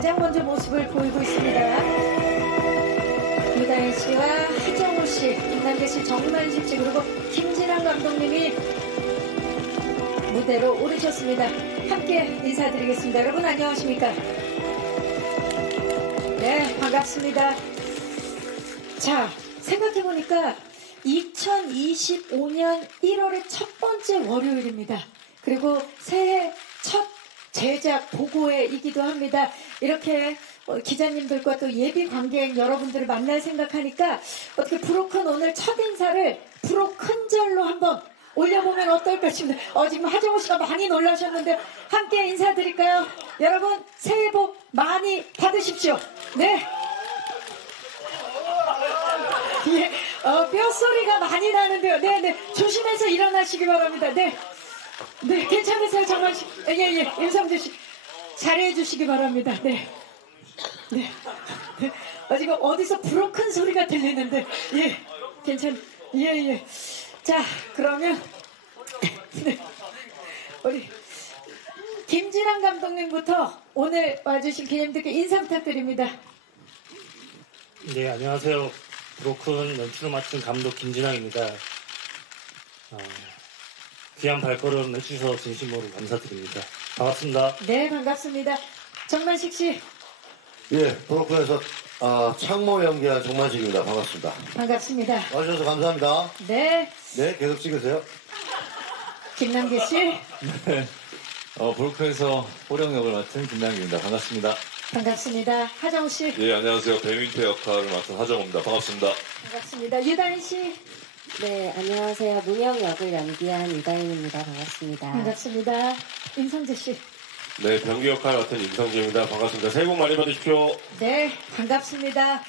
가장 먼저 모습을 보이고 있습니다. 유다현 씨와 하정우 씨, 김남길 씨, 정만식 씨, 그리고 김진환 감독님이 무대로 오르셨습니다. 함께 인사드리겠습니다. 여러분 안녕하십니까? 네, 반갑습니다. 자, 생각해보니까 2025년 1월의 첫 번째 월요일입니다. 그리고 새해 첫 제작 보고회이기도 합니다. 이렇게 기자님들과 또 예비 관객 여러분들을 만날 생각하니까 어떻게 브로큰 오늘 첫 인사를 브로큰절로 한번 올려보면 어떨까 싶습니다. 지금 하정우 씨가 많이 놀라셨는데 함께 인사드릴까요? 여러분 새해 복 많이 받으십시오. 네. 예, 뼈소리가 많이 나는데요. 네, 조심해서 일어나시기 바랍니다. 네, 괜찮으세요, 정말 씨? 예, 임성재 씨 잘해 주시기 바랍니다. 네. 지금 어디서 브로큰 소리가 들리는데, 예, 예. 자, 그러면 네, 우리 김진환 감독님부터 오늘 와주신 기자님들께 인사 부탁드립니다. 네, 안녕하세요. 브로큰 연출을 맡은 감독 김진환입니다. 귀한 발걸음 해주셔서 진심으로 감사드립니다. 반갑습니다. 네, 반갑습니다. 정만식 씨. 예, 브로큰에서 창모 연기한 정만식입니다. 반갑습니다. 반갑습니다. 와주셔서 감사합니다. 네. 네, 계속 찍으세요. 김남길 씨. 네, 브로큰에서 호령 역을 맡은 김남길입니다. 반갑습니다. 반갑습니다. 하정우 씨. 예, 안녕하세요. 배민태 역할을 맡은 하정우입니다. 반갑습니다. 반갑습니다. 유다인 씨. 네, 안녕하세요. 문영 역을 연기한 유다인입니다. 반갑습니다. 반갑습니다. 임성재 씨. 네, 병기 역할을 맡은 임성재입니다. 반갑습니다. 새해 복 많이 받으십시오. 네, 반갑습니다.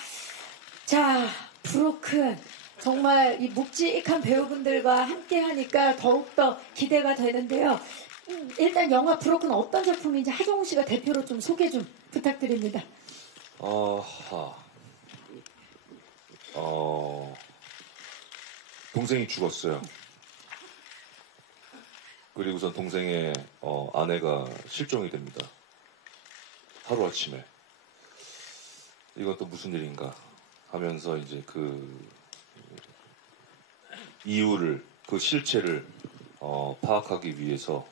자, 브로큰. 정말 이 묵직한 배우분들과 함께 하니까 더욱더 기대가 되는데요. 일단 영화 브로큰 어떤 작품인지 하정우 씨가 대표로 좀 소개 좀 부탁드립니다. 동생이 죽었어요. 그리고선 동생의 아내가 실종이 됩니다. 하루아침에. 이건 또 무슨 일인가 하면서 이제 그 이유를, 그 실체를 파악하기 위해서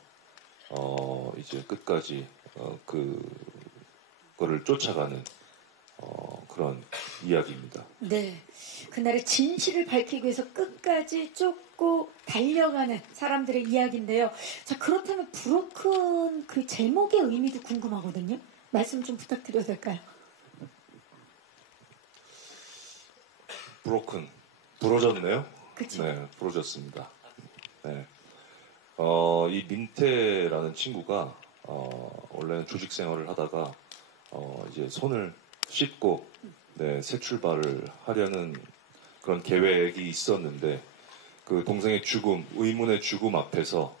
이제 끝까지 그거를 쫓아가는 그런 이야기입니다. 네, 그날의 진실을 밝히기 위해서 끝까지 쫓고 달려가는 사람들의 이야기인데요. 자, 그렇다면 브로큰 그 제목의 의미도 궁금하거든요. 말씀 좀 부탁드려도 될까요? 브로큰, 부러졌네요. 그쵸. 네, 부러졌습니다. 네. 이 민태라는 친구가 원래는 조직 생활을 하다가 이제 손을 씻고 새 출발을 하려는 그런 계획이 있었는데 그 동생의 죽음, 의문의 죽음 앞에서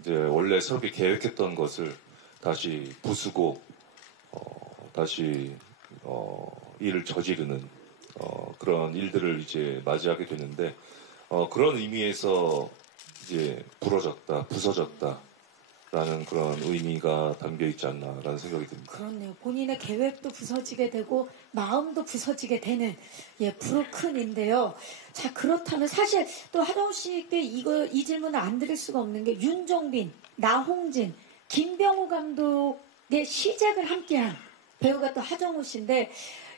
이제 원래 새롭게 계획했던 것을 다시 부수고 다시 일을 저지르는 그런 일들을 이제 맞이하게 되는데 그런 의미에서 이제 부러졌다, 부서졌다라는 그런 의미가 담겨 있지 않나라는 생각이 듭니다. 그렇네요. 본인의 계획도 부서지게 되고 마음도 부서지게 되는 브로큰인데요. 자, 그렇다면 사실 또 하정우 씨께 이 질문을 안 드릴 수가 없는 게 윤종빈, 나홍진, 김병호 감독의 시작을 함께한 배우가 또 하정우 씨인데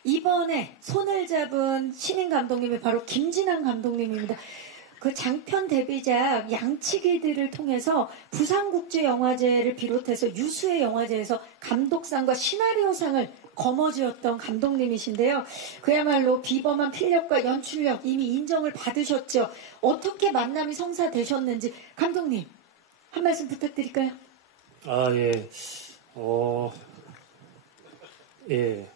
이번에 손을 잡은 신인 감독님이 바로 김진환 감독님입니다. 그 장편 데뷔작 양치기들을 통해서 부산국제영화제를 비롯해서 유수의 영화제에서 감독상과 시나리오상을 거머쥐었던 감독님이신데요. 그야말로 비범한 필력과 연출력 이미 인정을 받으셨죠. 어떻게 만남이 성사되셨는지 감독님 한 말씀 부탁드릴까요? 예. 예.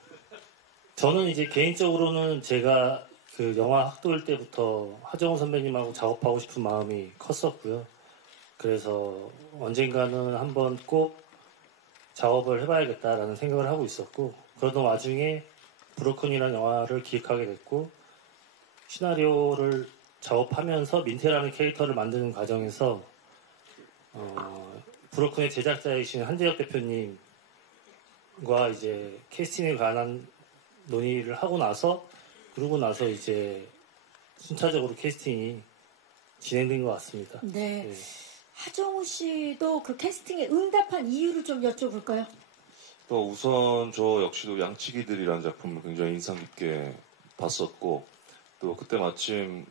저는 이제 개인적으로는 제가 그 영화 학도일 때부터 하정우 선배님하고 작업하고 싶은 마음이 컸었고요. 그래서 언젠가는 한번 꼭 작업을 해봐야겠다라는 생각을 하고 있었고, 그러던 와중에 브로큰이라는 영화를 기획하게 됐고, 시나리오를 작업하면서 민태라는 캐릭터를 만드는 과정에서 브로큰의 제작자이신 한재혁 대표님 감독님과 이제 캐스팅에 관한 논의를 하고 나서 그러고 나서 이제 순차적으로 캐스팅이 진행된 것 같습니다. 네. 네. 하정우 씨도 그 캐스팅에 응답한 이유를 좀 여쭤볼까요? 우선 저 역시도 양치기들이라는 작품을 굉장히 인상 깊게 봤었고 또 그때 마침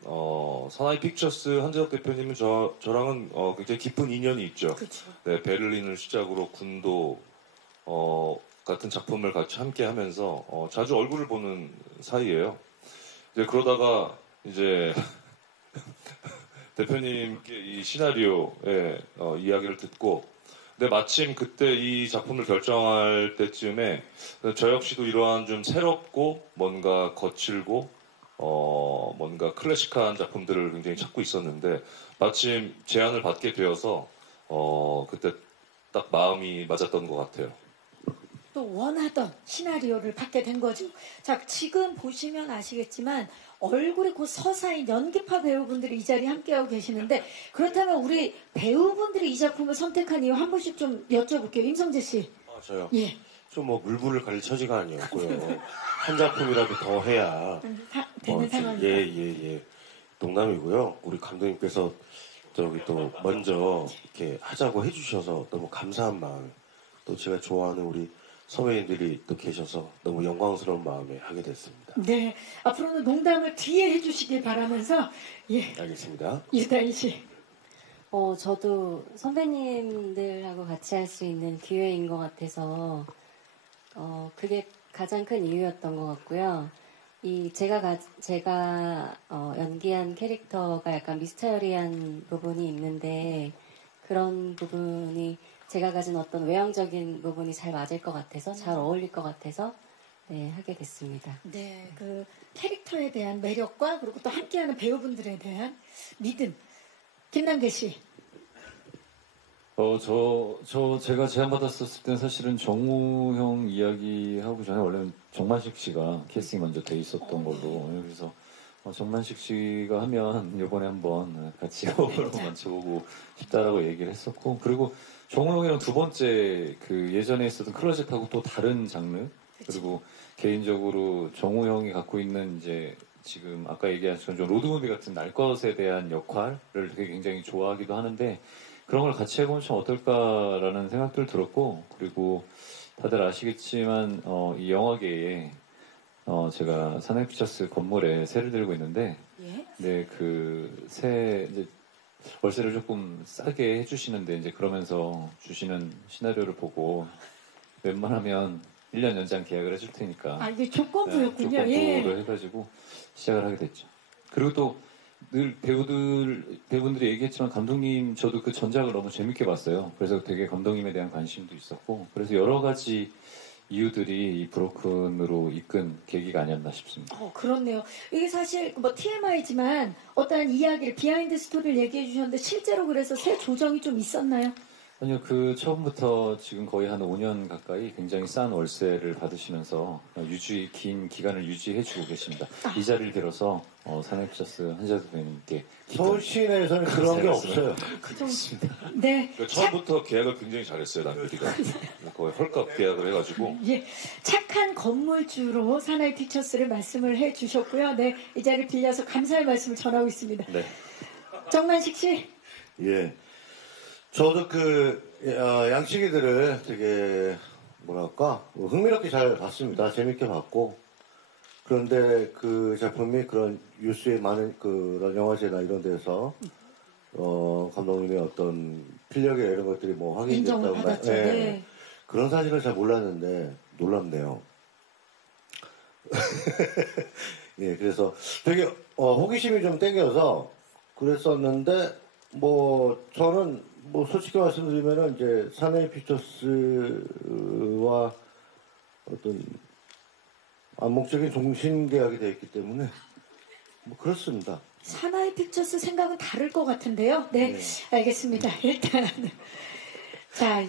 사나이 픽처스 한재석 대표님은 저랑은 굉장히 깊은 인연이 있죠. 그렇죠. 네, 베를린을 시작으로 군도 같은 작품을 같이 함께 하면서 자주 얼굴을 보는 사이예요. 이제 그러다가 이제 대표님께 이 시나리오의 이야기를 듣고 근데 마침 그때 이 작품을 결정할 때쯤에 저 역시도 이러한 좀 새롭고 뭔가 거칠고 뭔가 클래식한 작품들을 굉장히 찾고 있었는데 마침 제안을 받게 되어서 그때 딱 마음이 맞았던 것 같아요. 또 원하던 시나리오를 받게 된 거죠. 자, 지금 보시면 아시겠지만 얼굴이 곧 서사인 연기파 배우분들이 이 자리에 함께하고 계시는데 그렇다면 우리 배우분들이 이 작품을 선택한 이유 한 분씩 좀 여쭤볼게요. 임성재 씨. 저요. 예. 좀 뭐 물불을 가릴 처지가 아니었고요. 한 작품이라도 더 해야 되는 상황입니다. 예. 농담이고요. 우리 감독님께서 저기 또 먼저 이렇게 하자고 해주셔서 너무 감사한 마음. 또 제가 좋아하는 우리 선배님들이 또 계셔서 너무 영광스러운 마음에 하게 됐습니다. 네. 앞으로는 농담을 뒤에 해주시길 바라면서 예. 알겠습니다. 유다희 씨. 저도 선배님들하고 같이 할 수 있는 기회인 것 같아서 그게 가장 큰 이유였던 것 같고요. 제가 연기한 캐릭터가 약간 미스터리한 부분이 있는데 그런 부분이 제가 가진 어떤 외향적인 부분이 잘 맞을 것 같아서 잘 어울릴 것 같아서 네, 하게 됐습니다. 네, 그 캐릭터에 대한 매력과 그리고 또 함께하는 배우분들에 대한 믿음. 김남계 씨. 제가 제안받았었을 때는 사실은 정우 형 이야기 하고 전에 원래는 정만식 씨가 캐스팅이 먼저 돼 있었던 걸로. 그래서 정만식 씨가 하면 이번에 한번 같이 호흡을 맞춰보고 싶다라고 얘기를 했었고, 그리고 정우 형이랑 두 번째 그 예전에 있었던 클로젯하고 또 다른 장르, 그리고 개인적으로 정우 형이 갖고 있는 이제 지금 아까 얘기하신 좀 로드무비 같은 날 것에 대한 역할을 되게 굉장히 좋아하기도 하는데 그런 걸 같이 해보면 참 어떨까라는 생각들 들었고, 그리고 다들 아시겠지만 이 영화계에 제가 사나이피처스 건물에 세를 들고 있는데 예? 네, 그 세 이제 월세를 조금 싸게 해주시는데 이제 그러면서 주시는 시나리오를 보고 웬만하면 1년 연장 계약을 해줄 테니까. 아, 이게 조건부였군요. 조건부로 예. 해가지고 시작을 하게 됐죠. 그리고 또 늘 배우분들이 얘기했지만 감독님 저도 그 전작을 너무 재밌게 봤어요. 그래서 되게 감독님에 대한 관심도 있었고 그래서 여러 가지 이유들이 이 브로큰으로 이끈 계기가 아니었나 싶습니다. 그렇네요. 이게 사실 뭐 TMI지만 어떠한 이야기를 비하인드 스토리를 얘기해 주셨는데 실제로 그래서 새 조정이 좀 있었나요? 아니요, 그 처음부터 지금 거의 한 5년 가까이 굉장히 싼 월세를 받으시면서 긴 기간을 유지해주고 계십니다. 이 자리를 빌어서 사나이피처스 한재석 대표님께 서울 시내에서는 그런 게 없어요. 네. 그러니까 처음부터 계약을 굉장히 잘했어요, 남편이가. 거의 헐값 계약을 해가지고. 예, 착한 건물주로 사나이 픽처스를 말씀을 해 주셨고요. 네, 이 자리를 빌려서 감사의 말씀을 전하고 있습니다. 네. 정만식 씨. 예. 저도 양치기들을 되게 뭐랄까 흥미롭게 잘 봤습니다. 재밌게 봤고 그런데 그 작품이 그런 뉴스에 많은 그런 영화제나 이런 데서 감독님의 어떤 필력이 이런 것들이 뭐 인정을 확인됐다고 받았죠. 네. 그런 사실을 잘 몰랐는데 놀랍네요. 예, 그래서 되게 호기심이 좀 땡겨서 그랬었는데 뭐 저는 뭐 솔직히 말씀드리면은 이제 사나이 픽처스와 어떤 암묵적인 종신 계약이 되어 있기 때문에 뭐 그렇습니다. 사나이 픽처스 생각은 다를 것 같은데요. 네, 알겠습니다. 일단 자,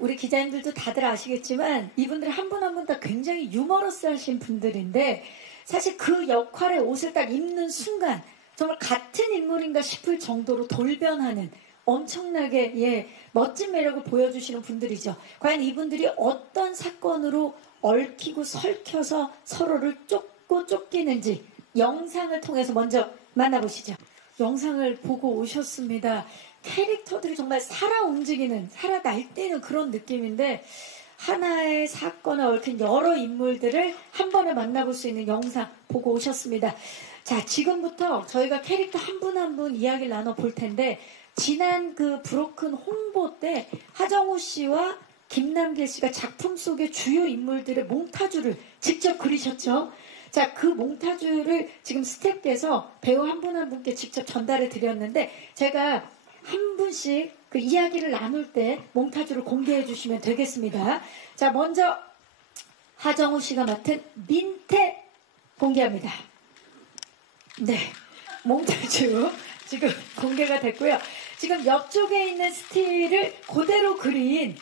우리 기자님들도 다들 아시겠지만 이분들 한 분 한 분 다 굉장히 유머러스하신 분들인데 사실 그 역할의 옷을 딱 입는 순간 정말 같은 인물인가 싶을 정도로 돌변하는 엄청나게 멋진 매력을 보여주시는 분들이죠. 과연 이분들이 어떤 사건으로 얽히고 설켜서 서로를 쫓고 쫓기는지 영상을 통해서 먼저 만나보시죠. 영상을 보고 오셨습니다. 캐릭터들이 정말 살아 움직이는, 살아 날뛰는 그런 느낌인데 하나의 사건에 얽힌 여러 인물들을 한 번에 만나볼 수 있는 영상 보고 오셨습니다. 자, 지금부터 저희가 캐릭터 한 분 한 분 이야기를 나눠볼 텐데 지난 그 브로큰 홍보 때 하정우 씨와 김남길 씨가 작품 속의 주요 인물들의 몽타주를 직접 그리셨죠. 자, 그 몽타주를 지금 스태프께서 배우 한 분 한 분께 직접 전달해 드렸는데 제가 한 분씩 그 이야기를 나눌 때 몽타주를 공개해 주시면 되겠습니다. 자, 먼저 하정우 씨가 맡은 민태 공개합니다. 네, 몽타주 지금 공개가 됐고요. 지금 옆쪽에 있는 스틸을 그대로 그린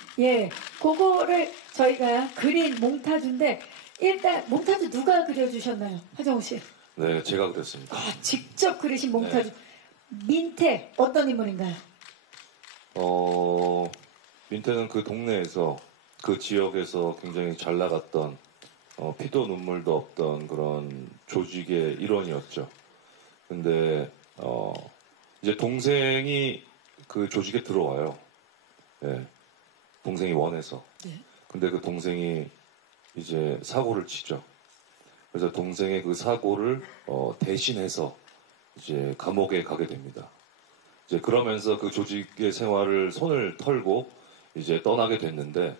그거를 저희가 그린 몽타주인데 일단 몽타주 누가 그려주셨나요? 하정우 씨. 네, 제가 그랬습니다. 직접 그리신 몽타주. 민태 어떤 인물인가요? 민태는 그 동네에서 그 지역에서 굉장히 잘 나갔던 피도 눈물도 없던 그런 조직의 일원이었죠. 근데 이제 동생이 그 조직에 들어와요. 네, 동생이 원해서. 네. 근데 그 동생이 이제 사고를 치죠. 그래서 동생의 그 사고를 대신해서 이제 감옥에 가게 됩니다. 이제 그러면서 그 조직의 생활을 손을 털고 이제 떠나게 됐는데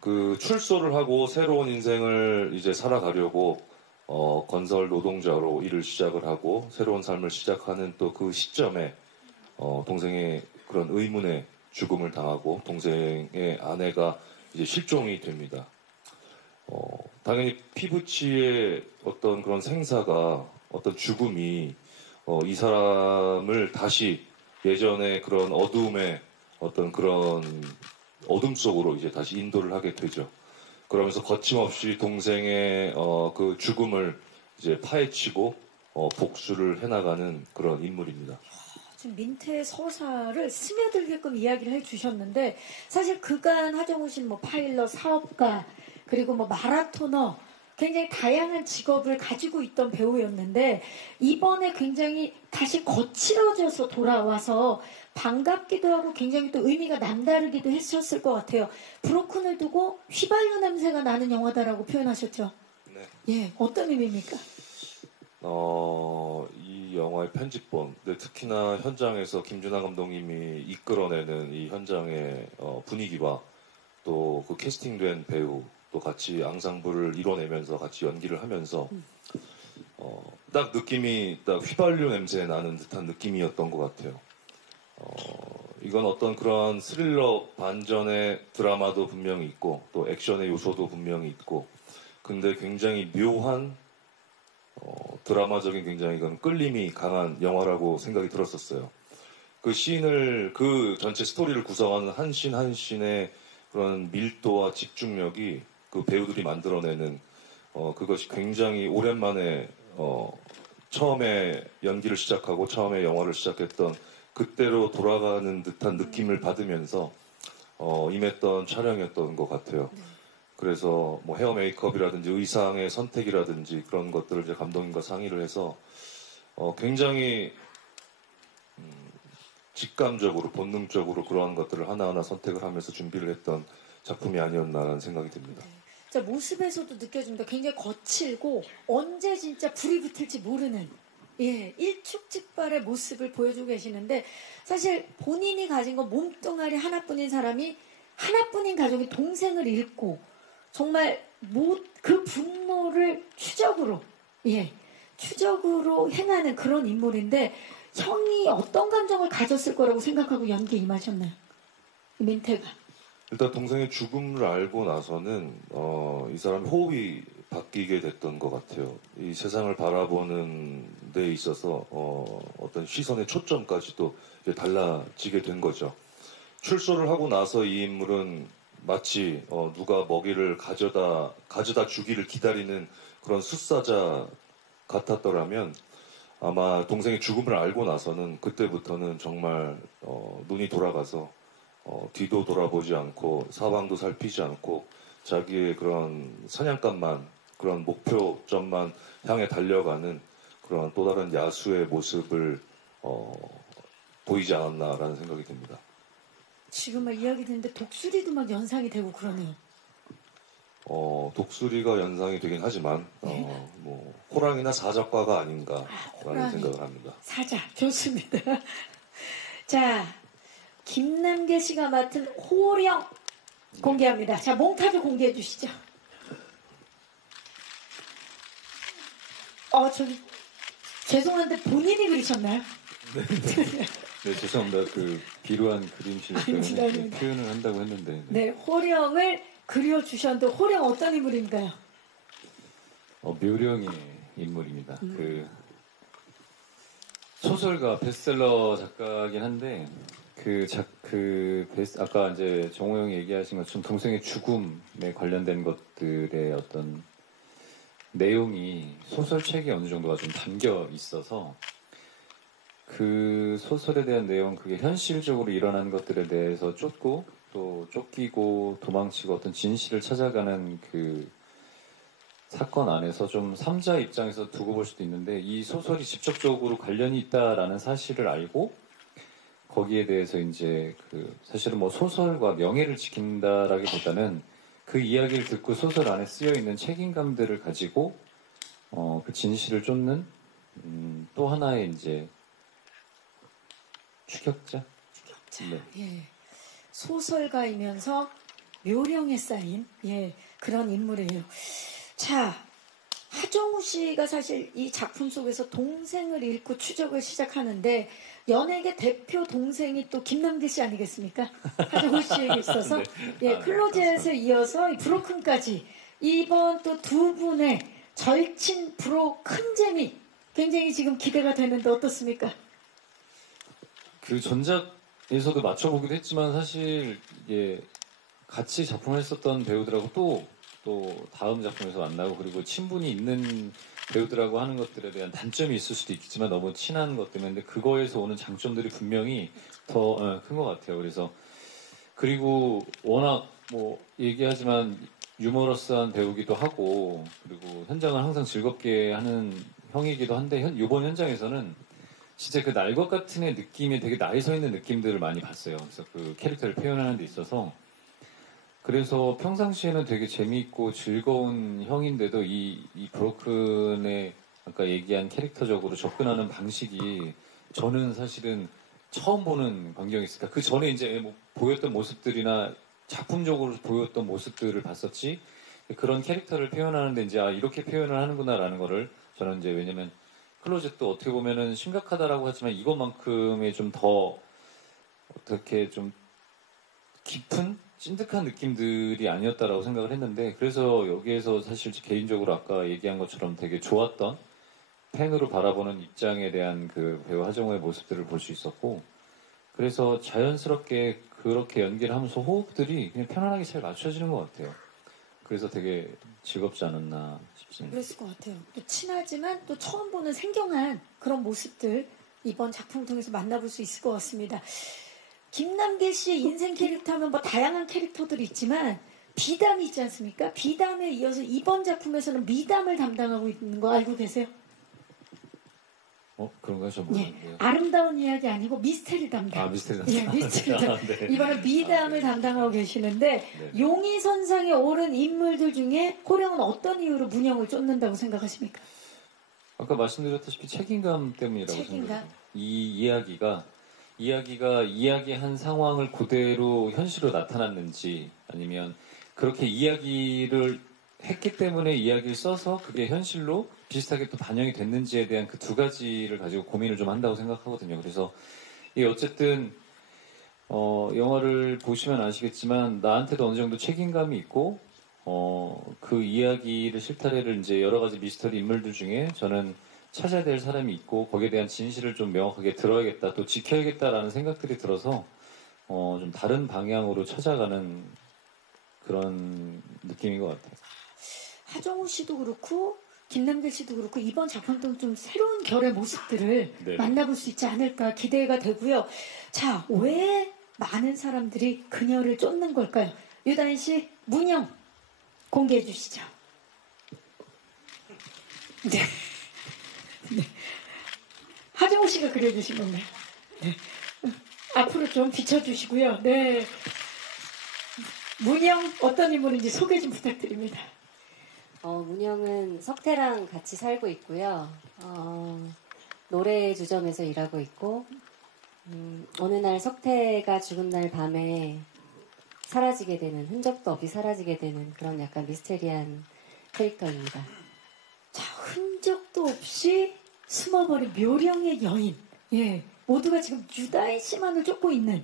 그 출소를 하고 새로운 인생을 이제 살아가려고 건설 노동자로 일을 시작을 하고 새로운 삶을 시작하는 또 그 시점에 동생의 그런 의문의 죽음을 당하고 동생의 아내가 이제 실종이 됩니다. 당연히 피부치의 어떤 그런 생사가 어떤 죽음이 이 사람을 다시 예전의 그런 어둠의 어떤 그런 어둠 속으로 이제 다시 인도를 하게 되죠. 그러면서 거침없이 동생의 그 죽음을 이제 파헤치고 복수를 해나가는 그런 인물입니다. 지금 민태의 서사를 스며들게끔 이야기를 해주셨는데 사실 그간 하정우 씨는 뭐 파일럿, 사업가 그리고 뭐 마라토너 굉장히 다양한 직업을 가지고 있던 배우였는데 이번에 굉장히 다시 거칠어져서 돌아와서 반갑기도 하고 굉장히 또 의미가 남다르기도 했었을 것 같아요. 브로큰을 두고 휘발유 냄새가 나는 영화다라고 표현하셨죠? 네. 어떤 의미입니까? 이 영화의 편집본, 특히나 현장에서 김준하 감독님이 이끌어내는 이 현장의 분위기와 또 그 캐스팅된 배우 또 같이 앙상블을 이뤄내면서 같이 연기를 하면서 딱 느낌이 딱 휘발유 냄새 나는 듯한 느낌이었던 것 같아요. 이건 어떤 그런 스릴러 반전의 드라마도 분명히 있고 또 액션의 요소도 분명히 있고 근데 굉장히 묘한 드라마적인 굉장히 이건 끌림이 강한 영화라고 생각이 들었었어요. 그 씬을 그 전체 스토리를 구성하는 한 씬 한 씬의 그런 밀도와 집중력이 그 배우들이 만들어내는 그것이 굉장히 오랜만에 처음에 연기를 시작하고 처음에 영화를 시작했던 그때로 돌아가는 듯한 느낌을 받으면서 임했던 촬영이었던 것 같아요. 그래서 뭐 헤어 메이크업이라든지 의상의 선택이라든지 그런 것들을 이제 감독님과 상의를 해서 굉장히 직감적으로 본능적으로 그러한 것들을 하나하나 선택을 하면서 준비를 했던 작품이 아니었나라는 생각이 듭니다. 자, 모습에서도 느껴집니다. 굉장히 거칠고 언제 진짜 불이 붙을지 모르는 일축즉발의 모습을 보여주고 계시는데 사실 본인이 가진 건 몸뚱아리 하나뿐인 사람이 하나뿐인 가족이 동생을 잃고 정말 그 분노를 추적으로 행하는 그런 인물인데 형이 어떤 감정을 가졌을 거라고 생각하고 연기에 임하셨나요? 민태가. 일단 동생의 죽음을 알고 나서는 이 사람 호흡이 바뀌게 됐던 것 같아요. 이 세상을 바라보는 데 있어서 어떤 시선의 초점까지도 이제 달라지게 된 거죠. 출소를 하고 나서 이 인물은 마치 누가 먹이를 가져다 주기를 기다리는 그런 숫사자 같았더라면 아마 동생의 죽음을 알고 나서는 그때부터는 정말 눈이 돌아가서 뒤도 돌아보지 않고 사방도 살피지 않고 자기의 그런 사냥감만 그런 목표점만 향해 달려가는 그런 또 다른 야수의 모습을 보이지 않았나라는 생각이 듭니다. 지금 막 이야기 듣는데 독수리도 막 연상이 되고 그러네요. 독수리가 연상이 되긴 하지만 뭐 호랑이나 사자과가 아닌가라는 호랑이. 생각을 합니다. 사자 좋습니다. 자, 김남계 씨가 맡은 호령 공개합니다. 자, 몽타주 공개해 주시죠. 저기 죄송한데 본인이 그리셨나요? 네, 죄송합니다. 그 비루한 그림실 아닙니다, 때문에 아닙니다. 표현을 한다고 했는데. 네, 호령을 그려주셨는데 호령 어떤 인물인가요? 묘령의 인물입니다. 그 소설가 베스트셀러 작가긴 한데 아까 이제 정호 형이 얘기하신 것처럼 동생의 죽음에 관련된 것들의 어떤 내용이 소설책에 어느 정도가 좀 담겨 있어서 그 소설에 대한 내용, 그게 현실적으로 일어난 것들에 대해서 쫓고 또 쫓기고 도망치고 어떤 진실을 찾아가는 그 사건 안에서 좀 3자 입장에서 두고 볼 수도 있는데, 이 소설이 직접적으로 관련이 있다라는 사실을 알고 거기에 대해서 이제 그 사실은 뭐 소설과 명예를 지킨다라기보다는 그 이야기를 듣고 소설 안에 쓰여 있는 책임감들을 가지고 그 진실을 쫓는 또 하나의 이제 추격자. 자, 네. 예. 소설가이면서 묘령에 쌓인 그런 인물이에요. 자, 하정우 씨가 사실 이 작품 속에서 동생을 잃고 추적을 시작하는데 연예계 대표 동생이 또 김남길 씨 아니겠습니까? 하정우 씨에게 있어서 네. 클로젯에 이어서 이 브로큰까지 이번 또 두 분의 절친 브로 큰 재미 굉장히 지금 기대가 되는데 어떻습니까? 그 전작에서도 맞춰보기도 했지만 사실 이게 같이 작품을 했었던 배우들하고 또 다음 작품에서 만나고 그리고 친분이 있는 배우들하고 하는 것들에 대한 단점이 있을 수도 있겠지만 너무 친한 것 때문에 그거에서 오는 장점들이 분명히 더 큰 것 같아요. 그래서 그리고 워낙 뭐 얘기하지만 유머러스한 배우기도 하고 그리고 현장을 항상 즐겁게 하는 형이기도 한데 이번 현장에서는 진짜 그 날 것 같은 애 느낌에 되게 나이 서 있는 느낌들을 많이 봤어요. 그래서 그 캐릭터를 표현하는 데 있어서 그래서 평상시에는 되게 재미있고 즐거운 형인데도 이 브로큰의 아까 얘기한 캐릭터적으로 접근하는 방식이 저는 사실은 처음 보는 광경이었으니까 그 전에 이제 뭐 보였던 모습들이나 작품적으로 보였던 모습들을 봤었지 그런 캐릭터를 표현하는데 이제 이렇게 표현을 하는구나라는 거를 저는 이제 왜냐면 클로젯도 어떻게 보면은 심각하다라고 하지만 이것만큼의 좀 더 어떻게 좀 깊은 찐득한 느낌들이 아니었다라고 생각을 했는데 그래서 여기에서 사실 개인적으로 아까 얘기한 것처럼 되게 좋았던 팬으로 바라보는 입장에 대한 그 배우 하정우의 모습들을 볼 수 있었고 그래서 자연스럽게 그렇게 연기를 하면서 호흡들이 그냥 편안하게 잘 맞춰지는 것 같아요. 그래서 되게 즐겁지 않았나 싶습니다. 그랬을 것 같아요. 또 친하지만 또 처음 보는 생경한 그런 모습들 이번 작품을 통해서 만나볼 수 있을 것 같습니다. 김남길 씨의 인생 캐릭터 하면 뭐 다양한 캐릭터들이 있지만 비담이 있지 않습니까? 비담에 이어서 이번 작품에서는 미담을 담당하고 있는 거 알고 계세요? 그런가요? 저 예, 모르겠는데요. 아름다운 이야기 아니고 미스테리 담당. 미스테리 예, 미스테리 담당. 네. 이번에 미담을 담당하고 계시는데 네. 용의선상에 오른 인물들 중에 호령은 어떤 이유로 문영을 쫓는다고 생각하십니까? 아까 말씀드렸다시피 책임감 때문이라고 책임감? 생각해요. 이 이야기가 이야기한 상황을 그대로 현실로 나타났는지 아니면 그렇게 이야기를 했기 때문에 이야기를 써서 그게 현실로 비슷하게 또 반영이 됐는지에 대한 그 두 가지를 가지고 고민을 좀 한다고 생각하거든요. 그래서 이 어쨌든 영화를 보시면 아시겠지만 나한테도 어느 정도 책임감이 있고 그 이야기를 실타래를 이제 여러 가지 미스터리 인물들 중에 저는 찾아야 될 사람이 있고 거기에 대한 진실을 좀 명확하게 들어야겠다 또 지켜야겠다라는 생각들이 들어서 좀 다른 방향으로 찾아가는 그런 느낌인 것 같아요. 하정우 씨도 그렇고 김남길 씨도 그렇고 이번 작품도 좀 새로운 결의 모습들을 네. 만나볼 수 있지 않을까 기대가 되고요. 자, 왜 많은 사람들이 그녀를 쫓는 걸까요? 유다인 씨, 문영 공개해 주시죠. 네. 네. 하정우 씨가 그려주신 건가요? 네. 앞으로 좀 비춰주시고요. 네. 문영 어떤 인물인지 소개 좀 부탁드립니다. 문영은 석태랑 같이 살고 있고요. 노래 주점에서 일하고 있고, 어느 날 석태가 죽은 날 밤에 사라지게 되는, 흔적도 없이 사라지게 되는 그런 약간 미스테리한 캐릭터입니다. 자, 흔적도 없이 숨어버린 묘령의 여인. 예. 모두가 지금 유다인 씨만을 쫓고 있는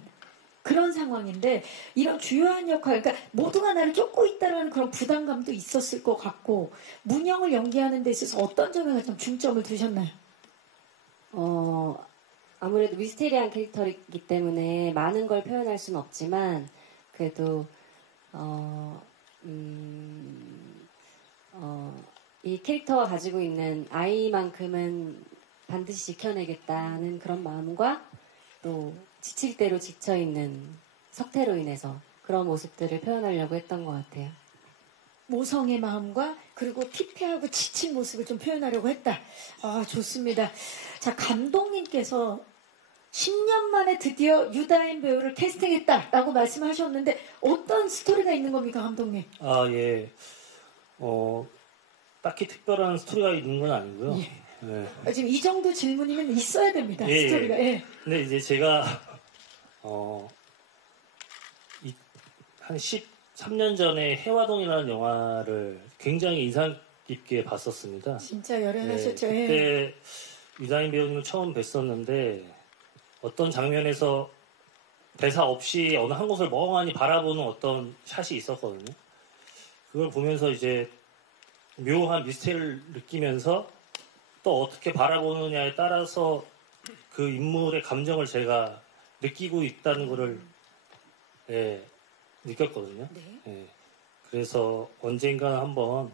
그런 상황인데, 이런 주요한 역할, 그러니까 모두가 나를 쫓고 있다는 그런 부담감도 있었을 것 같고, 문영을 연기하는 데 있어서 어떤 점에 가장 중점을 두셨나요? 아무래도 미스테리한 캐릭터이기 때문에 많은 걸 표현할 수는 없지만, 그래도, 이 캐릭터가 가지고 있는 아이만큼은 반드시 지켜내겠다는 그런 마음과 또 지칠 대로 지쳐있는 석태로 인해서 그런 모습들을 표현하려고 했던 것 같아요. 모성의 마음과 그리고 피폐하고 지친 모습을 좀 표현하려고 했다. 아, 좋습니다. 자, 감독님께서 10년 만에 드디어 유다인 배우를 캐스팅했다라고 말씀하셨는데 어떤 스토리가 있는 겁니까, 감독님? 아, 예. 딱히 특별한 스토리가 있는 건 아니고요. 예. 네. 지금 이 정도 질문이면 있어야 됩니다. 예, 스토리가. 예. 근데 이제 제가 한 13년 전에 해화동이라는 영화를 굉장히 인상 깊게 봤었습니다. 진짜 열연하셨죠. 네, 예. 그때 유다인 배우님을 처음 뵀었는데 어떤 장면에서 대사 없이 어느 한 곳을 멍하니 바라보는 어떤 샷이 있었거든요. 그걸 보면서 이제 묘한 미스테리를 느끼면서 또 어떻게 바라보느냐에 따라서 그 인물의 감정을 제가 느끼고 있다는 것을 느꼈거든요. 네. 예. 그래서 언젠가 한번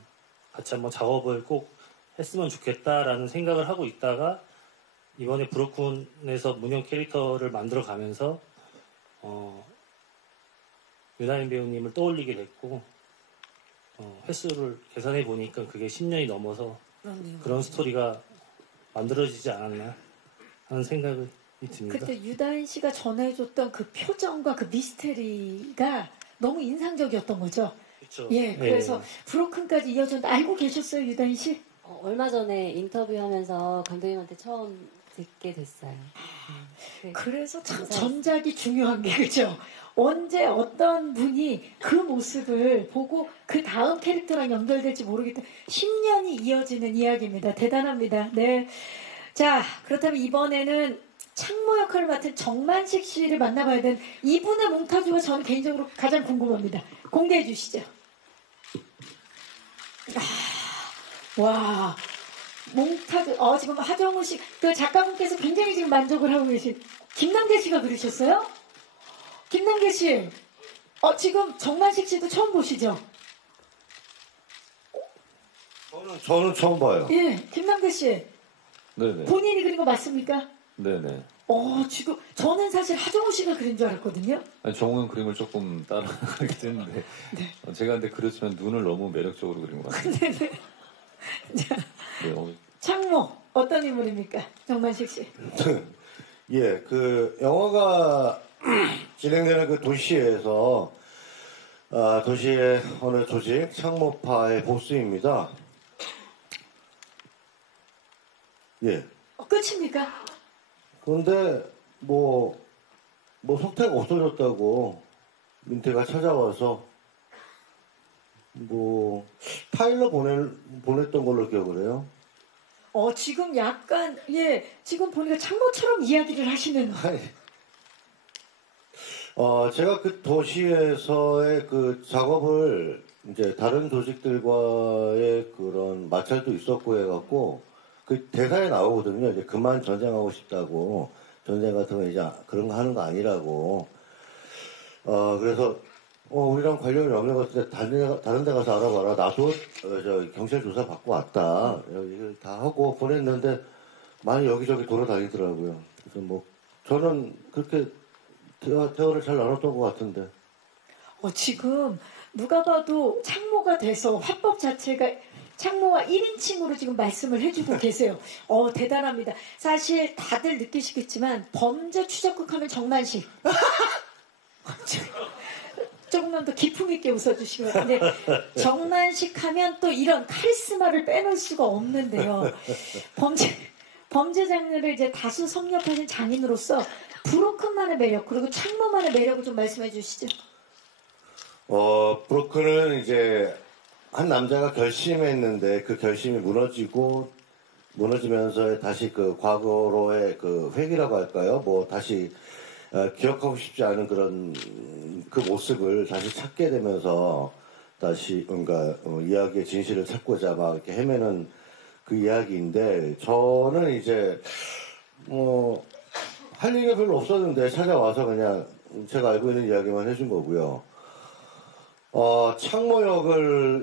같이 한번 작업을 꼭 했으면 좋겠다라는 생각을 하고 있다가 이번에 브로큰에서 문영 캐릭터를 만들어 가면서 유다인 배우님을 떠올리게 됐고 횟수를 계산해 보니까 그게 10년이 넘어서 그렇네요. 그런 스토리가 만들어지지 않았나 하는 생각이 듭니다. 그때 유다인 씨가 전해줬던 그 표정과 그 미스테리가 너무 인상적이었던 거죠. 그렇죠. 예, 그래서 브로큰까지 이어졌는데 알고 계셨어요, 유다인 씨? 얼마 전에 인터뷰하면서 감독님한테 처음 듣게 됐어요. 그래서 참 감사합니다. 전작이 중요한 게 그죠? 언제 어떤 분이 그 모습을 보고 그 다음 캐릭터랑 연결될지 모르기 때문에 10년이 이어지는 이야기입니다. 대단합니다. 네. 자, 그렇다면 이번에는 창모 역할을 맡은 정만식 씨를 만나봐야 되는 이분의 몽타주가 저는 개인적으로 가장 궁금합니다. 공개해 주시죠. 와, 몽타주. 지금 하정우 씨, 그 작가분께서 굉장히 지금 만족을 하고 계신 김남길 씨가 그러셨어요? 김남길 씨, 지금 정만식 씨도 처음 보시죠? 저는 처음 봐요. 예, 김남길 씨, 네네. 본인이 그린 거 맞습니까? 네네. 지금 저는 사실 하정우 씨가 그린 줄 알았거든요. 아니, 정우영 그림을 조금 따라하기도 했는데 제가 근데 그렇지만 눈을 너무 매력적으로 그린 것 같아요. 네네. 네, 창모 어떤 인물입니까, 정만식 씨? 예, 그 영화가 진행되는 그 도시에서 도시의 어느 조직 창모파의 보스입니다. 예. 끝입니까? 그런데 뭐 석태가 없어졌다고 민태가 찾아와서 파일로 보냈던 걸로 기억을 해요. 지금 약간 지금 보니까 창모처럼 이야기를 하시는. 아니, 제가 그 도시에서의 그 작업을 이제 다른 조직들과의 그런 마찰도 있었고 해갖고 그 대사에 나오거든요. 이제 그만 전쟁하고 싶다고. 전쟁 같은 거 이제 그런 거 하는 거 아니라고. 그래서 우리랑 관련이 없는 것 같은데 다른 데 가서 알아봐라. 나도 저 경찰 조사 받고 왔다. 이걸 다 하고 보냈는데 많이 여기저기 돌아다니더라고요. 그래서 뭐 저는 그렇게 대화를 잘 나눴던 것 같은데. 지금 누가 봐도 참모가 돼서 화법 자체가 참모와 1인칭으로 지금 말씀을 해주고 계세요. 대단합니다. 사실 다들 느끼시겠지만 범죄 추적극 하면 정만식. 조금만 더 기품 있게 웃어주시면. 근데 정만식 하면 또 이런 카리스마를 빼놓을 수가 없는데요. 범죄 장르를 이제 다수 섭렵하신 장인으로서 브로큰만의 매력 그리고 참모만의 매력을 좀 말씀해 주시죠. 브로큰은 이제 한 남자가 결심했는데 그 결심이 무너지면서 다시 그 과거로의 그 회귀라고 할까요? 뭐 다시 기억하고 싶지 않은 그런 그 모습을 다시 찾게 되면서 다시 뭔가 이야기의 진실을 찾고자 막 이렇게 헤매는 그 이야기인데 저는 이제 할 얘기가 별로 없었는데 찾아와서 그냥 제가 알고 있는 이야기만 해준 거고요. 창모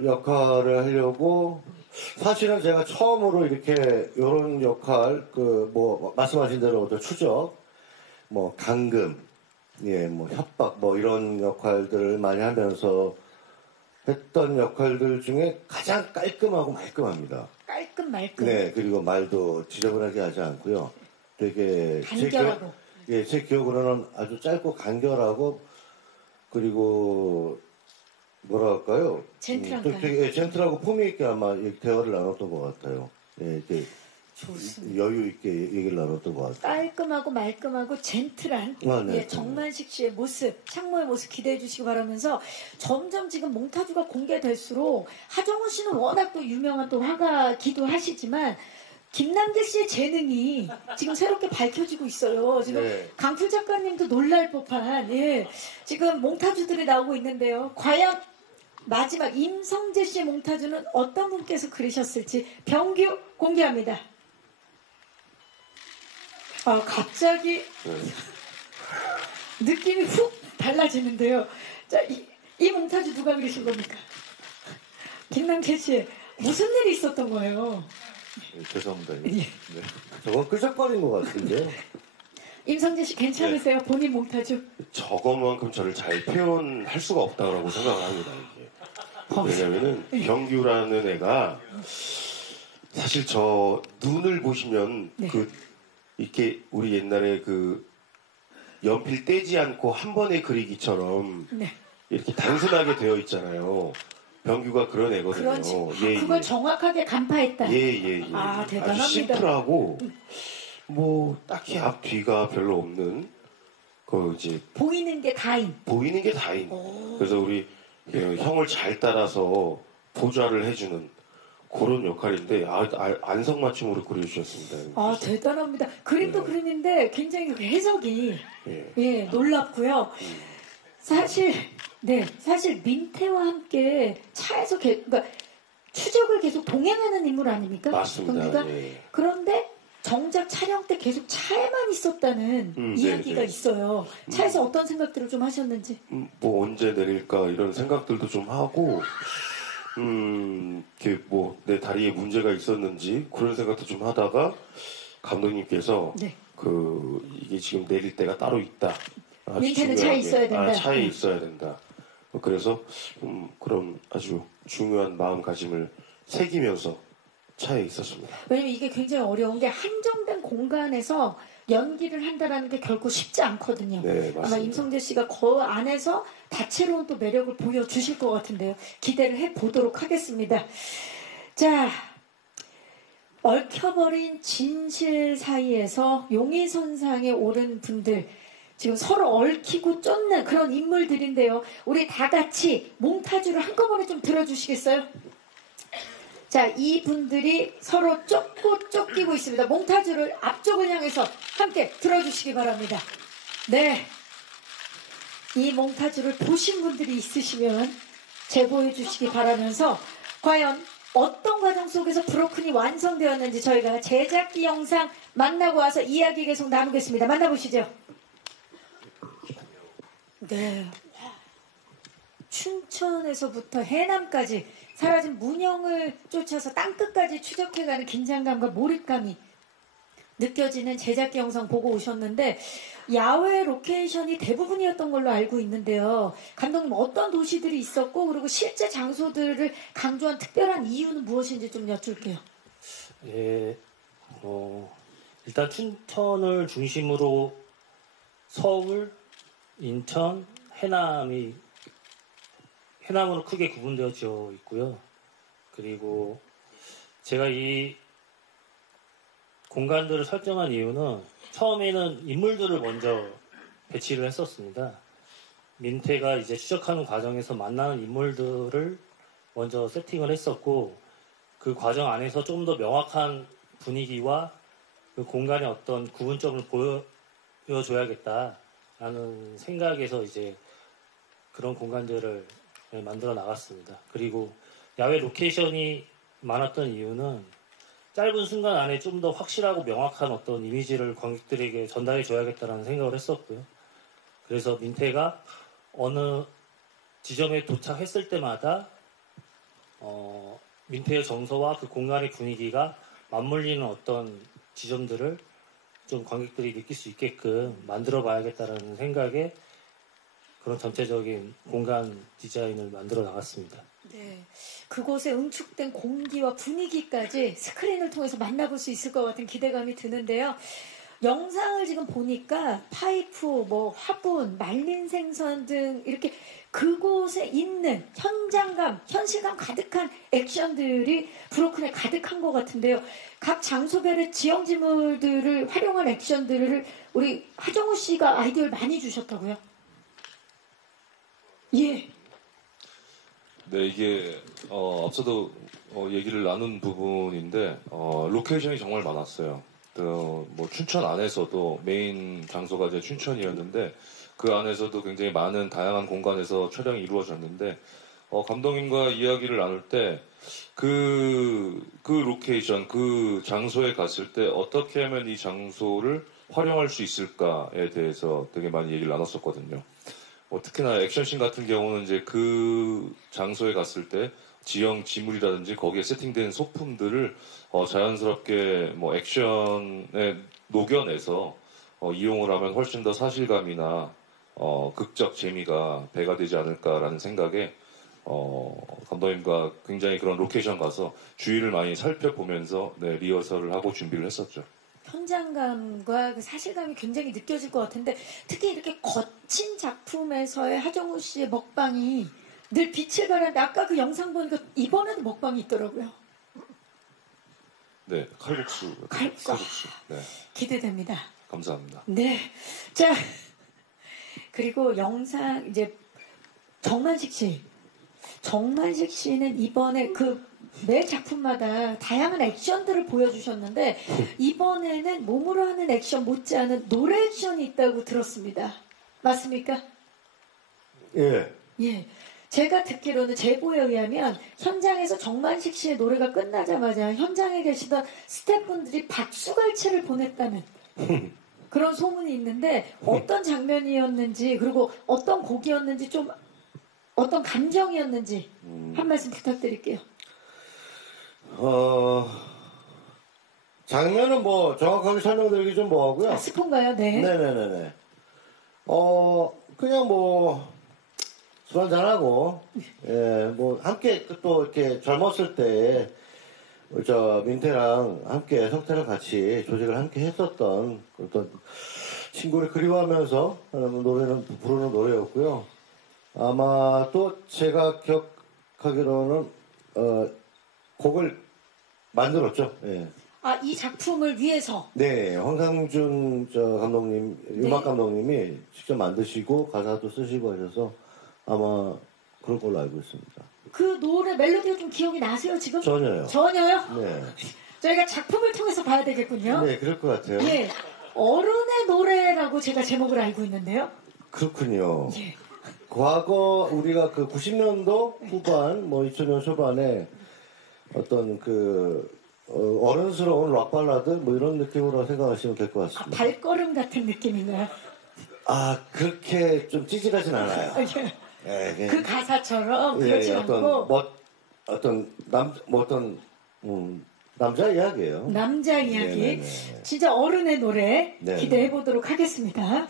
역할을 하려고 사실은 제가 처음으로 이렇게 이런 역할 말씀하신 대로 추적 감금 협박 이런 역할들을 많이 하면서 했던 역할들 중에 가장 깔끔하고 말끔합니다. 깔끔 말끔. 네, 그리고 말도 지저분하게 하지 않고요. 되게 간결하고. 제 기억으로는 아주 짧고 간결하고 그리고 뭐랄까요? 젠틀한가요? 되게 젠틀하고 품위 있게 아마 대화를 나눴던 것 같아요. 이렇게 좋습니다. 여유 있게 얘기를 나눴던 것 같아요. 깔끔하고 말끔하고 젠틀한 네. 정만식 씨의 모습, 창모의 모습 기대해 주시기 바라면서 점점 지금 몽타주가 공개될수록 하정우 씨는 워낙 또 유명한 또 화가기도 하시지만 김남길 씨의 재능이 지금 새롭게 밝혀지고 있어요. 지금 네. 강풀 작가님도 놀랄 법한 지금 몽타주들이 나오고 있는데요. 과연 마지막 임성재 씨의 몽타주는 어떤 분께서 그리셨을지 병규 공개합니다. 갑자기 느낌이 훅 달라지는데요. 자, 이 몽타주 누가 그리신 겁니까? 김남길 씨, 무슨 일이 있었던 거예요? 죄송합니다. 예. 저건 끄적거린 것 같은데요. 임성재 씨 괜찮으세요? 본인 몽타주? 저거만큼 저를 잘 표현할 수가 없다고 생각을 합니다. 이게. 왜냐면은 병규라는 애가 사실 저 눈을 보시면 이렇게 우리 옛날에 그 연필 떼지 않고 한 번에 그리기처럼 이렇게 단순하게 되어 있잖아요. 병규가 그런 애거든요. 그걸 정확하게 간파했다. 대단합니다. 아주 심플하고 딱히 앞뒤가 별로 없는 이제 보이는 게 다인. 그래서 우리 형을 잘 따라서 보좌를 해주는 그런 역할인데 안성맞춤으로 그려주셨습니다. 대단합니다. 그림도 그림인데 굉장히 해석이 놀랍고요. 사실 민태와 함께 차에서 그러니까 추적을 계속 동행하는 인물 아닙니까? 맞습니다. 그런데 정작 촬영 때 계속 차에만 있었다는 이야기가 있어요. 차에서 어떤 생각들을 좀 하셨는지? 언제 내릴까 이런 생각들도 좀 하고 내 다리에 문제가 있었는지 그런 생각도 좀 하다가 감독님께서 이게 지금 내릴 때가 따로 있다. 민태는 차에 있어야 된다. 차에 있어야 된다. 그래서 그런 아주 중요한 마음가짐을 새기면서 차에 있었습니다. 왜냐면 이게 굉장히 어려운 게 한정된 공간에서 연기를 한다는 게 결코 쉽지 않거든요. 네, 맞습니다. 아마 임성재 씨가 그 안에서 다채로운 또 매력을 보여주실 것 같은데요. 기대를 해보도록 하겠습니다. 자, 얽혀버린 진실 사이에서 용의선상에 오른 분들, 지금 서로 얽히고 쫓는 그런 인물들인데요. 우리 다 같이 몽타주를 한꺼번에 좀 들어주시겠어요? 자, 이분들이 서로 쫓기고 있습니다. 몽타주를 앞쪽을 향해서 함께 들어주시기 바랍니다. 네. 이 몽타주를 보신 분들이 있으시면 제보해 주시기 바라면서 과연 어떤 과정 속에서 브로큰이 완성되었는지 저희가 제작기 영상 만나고 와서 이야기 계속 나누겠습니다. 만나보시죠. 네. 춘천에서부터 해남까지 사라진 문영을 쫓아서 땅끝까지 추적해가는 긴장감과 몰입감이 느껴지는 제작기 영상 보고 오셨는데 야외 로케이션이 대부분이었던 걸로 알고 있는데요. 감독님 어떤 도시들이 있었고 그리고 실제 장소들을 강조한 특별한 이유는 무엇인지 좀 여쭐게요. 예, 일단 춘천을 중심으로 서울, 인천, 해남으로 크게 구분되어져 있고요. 그리고 제가 이 공간들을 설정한 이유는 처음에는 인물들을 먼저 배치를 했었습니다. 민태가 이제 추적하는 과정에서 만나는 인물들을 먼저 세팅을 했었고 그 과정 안에서 좀 더 명확한 분위기와 그 공간의 어떤 구분점을 보여줘야겠다라는 생각에서 이제 그런 공간들을 만들어 나갔습니다. 그리고 야외 로케이션이 많았던 이유는 짧은 순간 안에 좀 더 확실하고 명확한 어떤 이미지를 관객들에게 전달해 줘야겠다라는 생각을 했었고요. 그래서 민태가 어느 지점에 도착했을 때마다 민태의 정서와 그 공간의 분위기가 맞물리는 어떤 지점들을 좀 관객들이 느낄 수 있게끔 만들어 봐야겠다라는 생각에 그런 전체적인 공간 디자인을 만들어 나갔습니다. 네, 그곳에 응축된 공기와 분위기까지 스크린을 통해서 만나볼 수 있을 것 같은 기대감이 드는데요. 영상을 지금 보니까 파이프, 화분, 말린 생선 등 이렇게 그곳에 있는 현장감, 현실감 가득한 액션들이 브로큰에 가득한 것 같은데요. 각 장소별의 지형지물들을 활용한 액션들을 우리 하정우 씨가 아이디어를 많이 주셨다고요? 예. 네, 이게 앞서도 얘기를 나눈 부분인데 로케이션이 정말 많았어요. 뭐 춘천 안에서도 메인 장소가 이제 춘천이었는데 그 안에서도 굉장히 많은 다양한 공간에서 촬영이 이루어졌는데 감독님과 이야기를 나눌 때 그 로케이션, 그 장소에 갔을 때 어떻게 하면 이 장소를 활용할 수 있을까에 대해서 되게 많이 얘기를 나눴었거든요. 특히나 액션씬 같은 경우는 이제 그 장소에 갔을 때 지형 지물이라든지 거기에 세팅된 소품들을 자연스럽게 뭐 액션에 녹여내서 이용을 하면 훨씬 더 사실감이나 극적 재미가 배가 되지 않을까라는 생각에 감독님과 굉장히 그런 로케이션 가서 주위를 많이 살펴보면서 리허설을 하고 준비를 했었죠. 현장감과 그 사실감이 굉장히 느껴질 것 같은데 특히 이렇게 거친 작품에서의 하정우 씨의 먹방이 늘 빛을 발하는데 아까 그 영상 보니까 이번에도 먹방이 있더라고요. 네, 칼국수. 네, 기대됩니다. 감사합니다. 네, 자 그리고 영상 이제 정만식 씨는 이번에 매 작품마다 다양한 액션들을 보여주셨는데 이번에는 몸으로 하는 액션 못지않은 노래 액션이 있다고 들었습니다. 맞습니까? 예. 예. 제가 듣기로는 제보에 의하면 현장에서 정만식 씨의 노래가 끝나자마자 현장에 계시던 스태프분들이 박수갈채를 보냈다는 그런 소문이 있는데 어떤 장면이었는지 그리고 어떤 곡이었는지 좀 어떤 감정이었는지 한 말씀 부탁드릴게요. 장면은 뭐 정확하게 설명드리기 좀 뭐하고요. 스폰가요? 네. 네네네네. 그냥 뭐 술 한잔하고 뭐 함께 또 이렇게 젊었을 때 민태랑 함께 성태랑 같이 조직을 함께 했었던 어떤 친구를 그리워하면서 노래는 부르는 노래였고요. 아마 또 제가 기억하기로는 곡을 만들었죠. 예. 아, 이 작품을 위해서? 네, 황상준 감독님, 음악 감독님이 직접 만드시고 가사도 쓰시고 하셔서 아마 그런 걸로 알고 있습니다. 그 노래 멜로디가 좀 기억이 나세요 지금? 전혀요. 전혀요? 네. 저희가 작품을 통해서 봐야 되겠군요. 네, 그럴 것 같아요. 예, 어른의 노래라고 제가 제목을 알고 있는데요. 그렇군요. 예. 과거 우리가 그 90년도 후반, 뭐 2000년 초반에 어떤 어른스러운 락 발라드 뭐 이런 느낌으로 생각하시면 될 것 같습니다. 발걸음 같은 느낌인가요? 그렇게 좀 찌질하진 않아요. 예. 예, 예. 그 가사처럼 예, 그렇지 않고 어떤 남자 이야기예요. 남자 이야기. 네네네. 진짜 어른의 노래 네. 기대해 보도록 하겠습니다.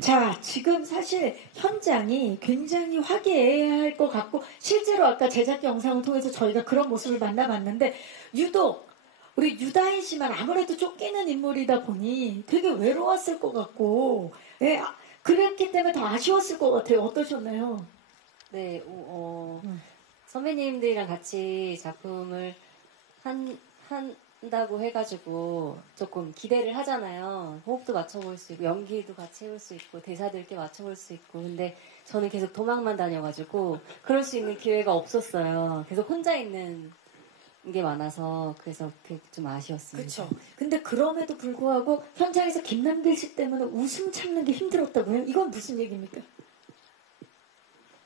자, 지금 사실 현장이 굉장히 화기애애할 것 같고 실제로 아까 제작 영상을 통해서 저희가 그런 모습을 만나봤는데 유독 우리 유다인 씨만 아무래도 쫓기는 인물이다 보니 되게 외로웠을 것 같고 예, 그랬기 때문에 더 아쉬웠을 것 같아요. 어떠셨나요? 네, 선배님들이랑 같이 작품을 한다고 해가지고 조금 기대를 하잖아요. 호흡도 맞춰볼 수 있고 연기도 같이 해볼 수 있고 대사도 이렇게 맞춰볼 수 있고 근데 저는 계속 도망만 다녀가지고 그럴 수 있는 기회가 없었어요. 계속 혼자 있는 게 많아서 그래서 그게 좀 아쉬웠습니다. 그렇죠. 근데 그럼에도 불구하고 현장에서 김남길 씨 때문에 웃음 참는 게 힘들었다고요? 이건 무슨 얘기입니까?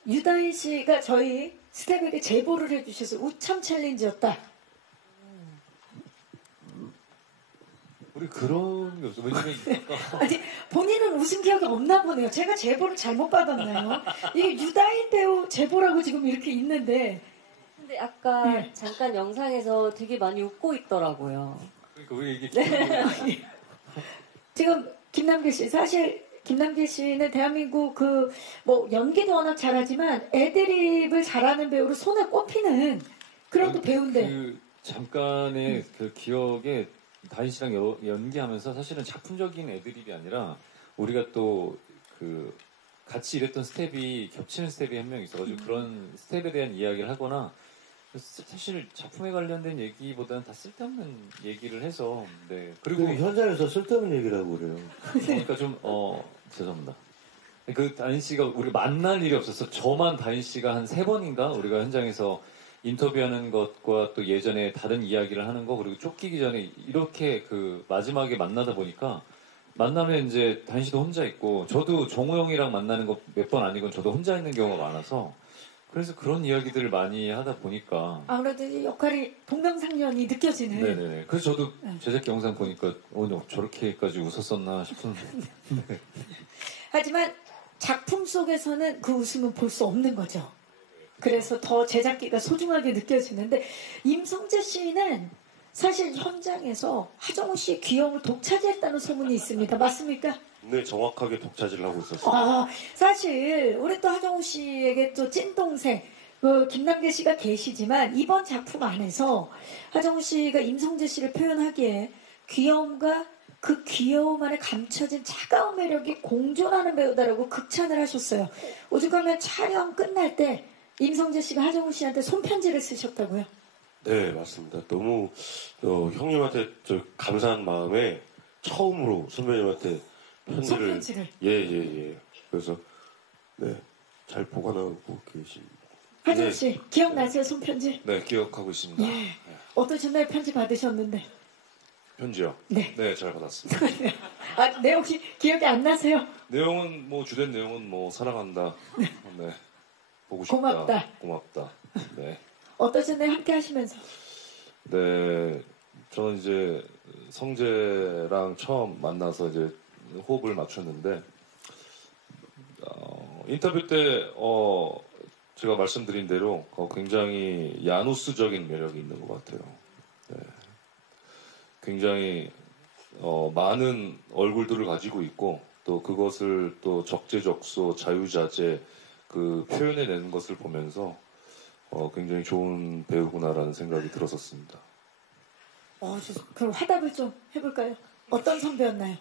유다인 씨가 저희 스태프에게 제보를 해주셔서 우참 챌린지였다. 우리 그런 게 없어. 왜냐면 아니 본인은 웃음 기억이 없나 보네요. 제가 제보를 잘못 받았나요? 이게 유다인 배우 제보라고 지금 이렇게 있는데 근데 아까 네. 잠깐 영상에서 되게 많이 웃고 있더라고요. 그러니까 왜 이게 지금 김남길 씨 사실 김남길 씨는 대한민국 그 뭐 연기도 워낙 잘하지만 애드립을 잘하는 배우로 손에 꼽히는 그런 또 배우인데 그 잠깐의 그 기억에 다인 씨랑 연기하면서 사실은 작품적인 애드립이 아니라 우리가 또 그 같이 일했던 스텝이 겹치는 스텝이 한 명 있어가지고 그런 스텝에 대한 이야기를 하거나 사실 작품에 관련된 얘기보다는 다 쓸데없는 얘기를 해서 네 그리고 그 현장에서 쓸데없는 얘기를 하고 그래요. 그러니까 좀 죄송합니다. 그 다인 씨가 우리 만날 일이 없었어. 저만 다인 씨가 한 3번인가 우리가 현장에서 인터뷰하는 것과 또 예전에 다른 이야기를 하는 거 그리고 쫓기기 전에 이렇게 그 마지막에 만나다 보니까 만나면 이제 다인 씨도 혼자 있고 저도 정우 형이랑 만나는 거 몇 번 아니건 저도 혼자 있는 경우가 많아서 그래서 그런 이야기들을 많이 하다 보니까 아무래도 이 역할이 동명상련이 느껴지는 네네네. 그래서 저도 제작 영상 보니까 저렇게까지 웃었었나 싶은. 하지만 작품 속에서는 그 웃음은 볼 수 없는 거죠. 그래서 더 제작기가 소중하게 느껴지는데 임성재 씨는 사실 현장에서 하정우 씨의 귀여움을 독차지했다는 소문이 있습니다. 맞습니까? 네, 정확하게 독차지를 하고 있었어요. 사실 우리 또 하정우 씨에게 또 찐동생 그 김남길 씨가 계시지만 이번 작품 안에서 하정우 씨가 임성재 씨를 표현하기에 귀여움과 그 귀여움 안에 감춰진 차가운 매력이 공존하는 배우다라고 극찬을 하셨어요. 오죽하면 촬영 끝날 때 임성재 씨가 하정우 씨한테 손편지를 쓰셨다고요? 네, 맞습니다. 너무 형님한테 감사한 마음에 처음으로 선배님한테 손편지를. 예. 그래서 네, 잘 보관하고 계십니다. 하정우 네. 씨 기억나세요 손편지? 네, 기억하고 있습니다. 예. 어떠셨나요 편지 받으셨는데? 편지요? 네. 네, 잘 받았습니다. 내용이 기억이 안 나세요? 내용은 주된 내용은 사랑한다. 네. 보고 싶다. 고맙다. 네. 어떠셨나요 함께 하시면서? 네. 저는 이제 성재랑 처음 만나서 이제 호흡을 맞췄는데 인터뷰 때 제가 말씀드린 대로 굉장히 야누스적인 매력이 있는 것 같아요. 네. 굉장히 많은 얼굴들을 가지고 있고 또 그것을 또 적재적소 자유자재 그 표현해내는 것을 보면서 굉장히 좋은 배우구나라는 생각이 들었었습니다. 그럼 화답을 좀 해볼까요? 어떤 선배였나요?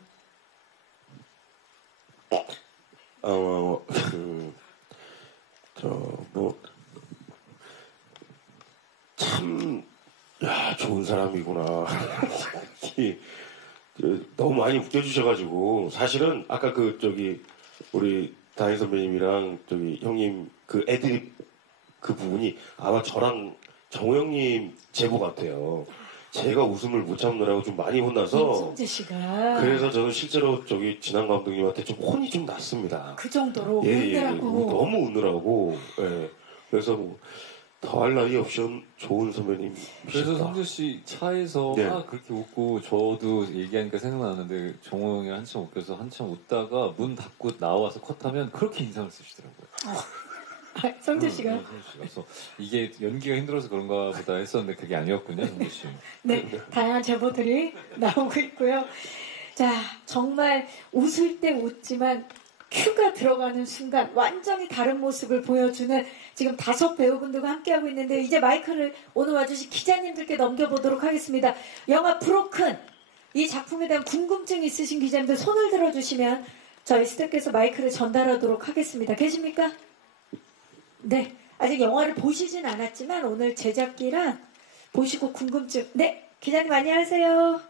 참, 좋은 사람이구나. 너무 많이 웃겨주셔가지고, 사실은 아까 우리 다혜 선배님이랑 형님 그 애드립 그 부분이 아마 저랑 정우 형님 제보 같아요. 제가 웃음을 못 참느라고 좀 많이 혼나서 임성재 씨가 그래서 저는 실제로 진한 감독님한테 좀 혼이 좀 났습니다. 그 정도로 예, 웃느라고 너무 웃느라고. 예. 그래서 더할 나위 없이 좋은 선배님. 그래서 성재 씨 차에서 네. 막 그렇게 웃고 저도 얘기하니까 생각나는데 정호 형이 한참 웃겨서 한참 웃다가 문 닫고 나와서 컷하면 그렇게 인상을 쓰시더라고요. 성재 씨가. 그래서 이게 연기가 힘들어서 그런가 보다 했었는데 그게 아니었군요, 성재 씨. 네, 다양한 제보들이 나오고 있고요. 자, 정말 웃을 때 웃지만 큐가 들어가는 순간 완전히 다른 모습을 보여주는 지금 5 배우분들과 함께하고 있는데 이제 마이크를 오늘 와주신 기자님들께 넘겨보도록 하겠습니다. 영화 브로큰 이 작품에 대한 궁금증 있으신 기자님들 손을 들어주시면 저희 스태프께서 마이크를 전달하도록 하겠습니다. 계십니까? 네, 아직 영화를 보시진 않았지만 오늘 제작기랑 보시고 궁금증. 네, 기자님 안녕하세요.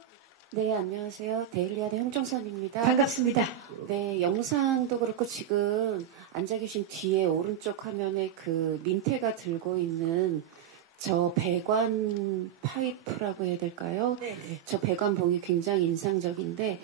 네, 안녕하세요. 데일리안의 홍정선입니다. 반갑습니다. 네, 영상도 그렇고 지금 앉아 계신 뒤에 오른쪽 화면에 그 민태가 들고 있는 저 배관 파이프라고 해야 될까요? 네. 저 배관봉이 굉장히 인상적인데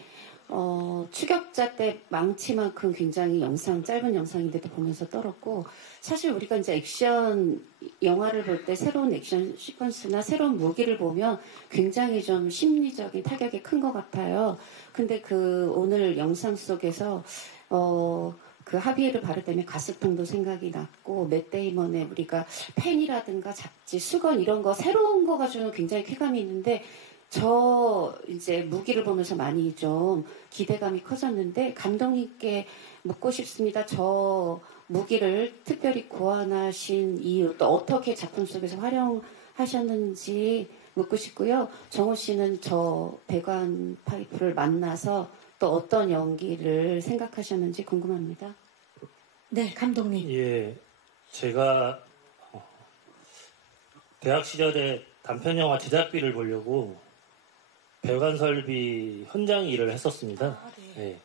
추격자 때 망치만큼 굉장히 짧은 영상인데도 보면서 떨었고, 사실 우리가 이제 액션 영화를 볼 때 새로운 액션 시퀀스나 새로운 무기를 보면 굉장히 좀 심리적인 타격이 큰 것 같아요. 근데 그 오늘 영상 속에서 그 하비에르 바르뎀의 가스통도 생각이 났고, 맷 데이먼의 우리가 펜이라든가 잡지, 수건 이런 거 새로운 거 가지고는 굉장히 쾌감이 있는데, 저 이제 무기를 보면서 많이 좀 기대감이 커졌는데 감독님께 묻고 싶습니다. 저 무기를 특별히 고안하신 이유, 또 어떻게 작품 속에서 활용하셨는지 묻고 싶고요. 정호 씨는 저 배관 파이프를 만나서 또 어떤 연기를 생각하셨는지 궁금합니다. 네, 감독님. 예, 제가 대학 시절에 단편 영화 제작비를 보려고 배관 설비 현장 일을 했었습니다. 아, 네. 예,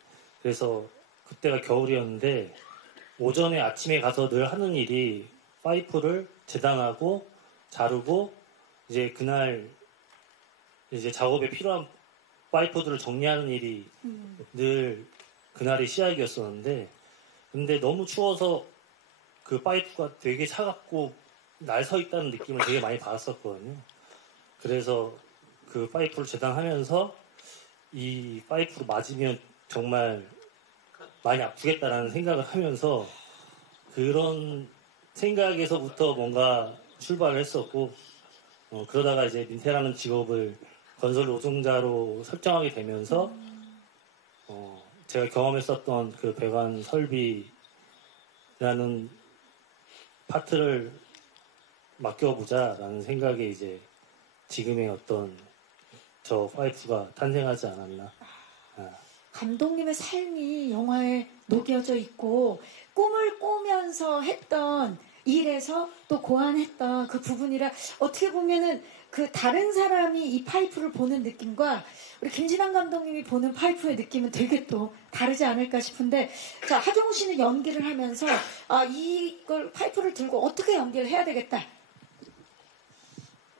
그래서 그때가 겨울이었는데 오전에 아침에 가서 늘 하는 일이 파이프를 재단하고 자르고 이제 그날 이제 작업에 필요한 파이프들을 정리하는 일이 늘 그날이 시작이었었는데, 근데 너무 추워서 그 파이프가 되게 차갑고 날 서 있다는 느낌을 되게 많이 받았었거든요. 그래서 그 파이프를 재단하면서 이 파이프로 맞으면 정말 많이 아프겠다라는 생각을 하면서 그런 생각에서부터 뭔가 출발을 했었고, 그러다가 이제 민태라는 직업을 건설 노동자로 설정하게 되면서 제가 경험했었던 그 배관 설비라는 파트를 맡겨보자라는 생각에 이제 지금의 어떤 저 파이프가 탄생하지 않았나. 감독님의 삶이 영화에 녹여져 있고 꿈을 꾸면서 했던 일에서 또 고안했던 그 부분이라 어떻게 보면은 그 다른 사람이 이 파이프를 보는 느낌과 우리 김진환 감독님이 보는 파이프의 느낌은 되게 또 다르지 않을까 싶은데, 자, 하정우 씨는 연기를 하면서 이걸 파이프를 들고 어떻게 연기를 해야 되겠다.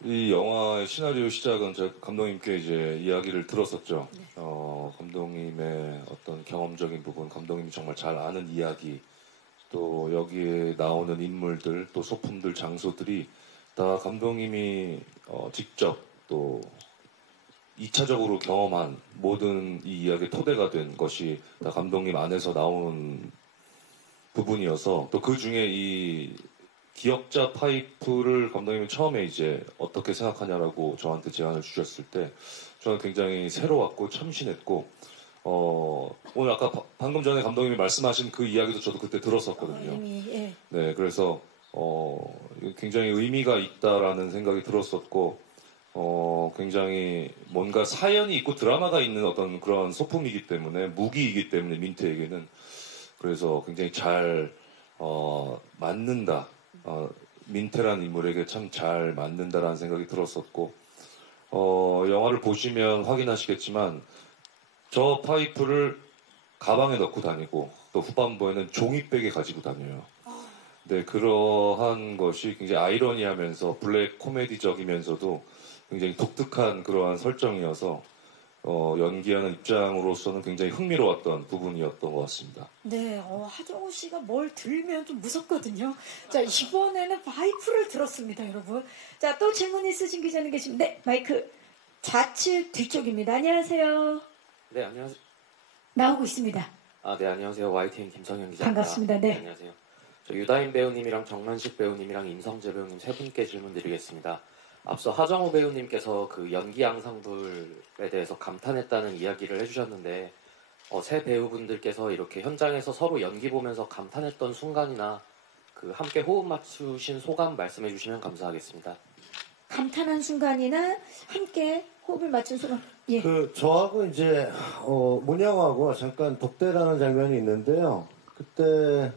이 영화의 시나리오 시작은 제가 감독님께 이제 이야기를 들었었죠. 감독님의 어떤 경험적인 부분, 감독님이 정말 잘 아는 이야기, 또 여기에 나오는 인물들, 또 소품들, 장소들이 다 감독님이 직접 또 2차적으로 경험한 모든 이 이야기의 토대가 된 것이 다 감독님 안에서 나오는 부분이어서, 또 그 중에 이 기역자 파이프를 감독님이 처음에 이제 어떻게 생각하냐라고 저한테 제안을 주셨을 때 저는 굉장히 새로웠고 참신했고, 오늘 아까 방금 전에 감독님이 말씀하신 그 이야기도 저도 그때 들었었거든요. 예. 네, 그래서 굉장히 의미가 있다라는 생각이 들었었고, 굉장히 뭔가 사연이 있고 드라마가 있는 어떤 그런 소품이기 때문에, 무기이기 때문에 민트에게는, 그래서 굉장히 잘 맞는다. 민태라는 인물에게 참 잘 맞는다라는 생각이 들었었고, 영화를 보시면 확인하시겠지만 저 파이프를 가방에 넣고 다니고 또 후반부에는 종이백에 가지고 다녀요. 네, 그러한 것이 굉장히 아이러니하면서 블랙 코미디적이면서도 굉장히 독특한 그러한 설정이어서 연기하는 입장으로서는 굉장히 흥미로웠던 부분이었던 것 같습니다. 네, 하정우 씨가 뭘 들면 좀 무섭거든요. 자, 이번에는 파이프를 들었습니다, 여러분. 자, 또 질문 있으신 기자님 계시면, 네, 마이크 좌측 뒤쪽입니다. 안녕하세요. 네, 안녕하세요. 나오고 있습니다. 네, 안녕하세요. YTN 김성현 기자입니다. 반갑습니다. 네. 안녕하세요. 저 유다인 배우님이랑 정만식 배우님이랑 임성재 배우님 세 분께 질문드리겠습니다. 앞서 하정우 배우님께서 그 연기 양상들에 대해서 감탄했다는 이야기를 해주셨는데 세 배우분들께서 이렇게 현장에서 서로 연기 보면서 감탄했던 순간이나 그 함께 호흡 맞추신 소감 말씀해 주시면 감사하겠습니다. 감탄한 순간이나 함께 호흡을 맞춘 순간. 예. 저하고 이제 문영하고 잠깐 독대라는 장면이 있는데요. 그때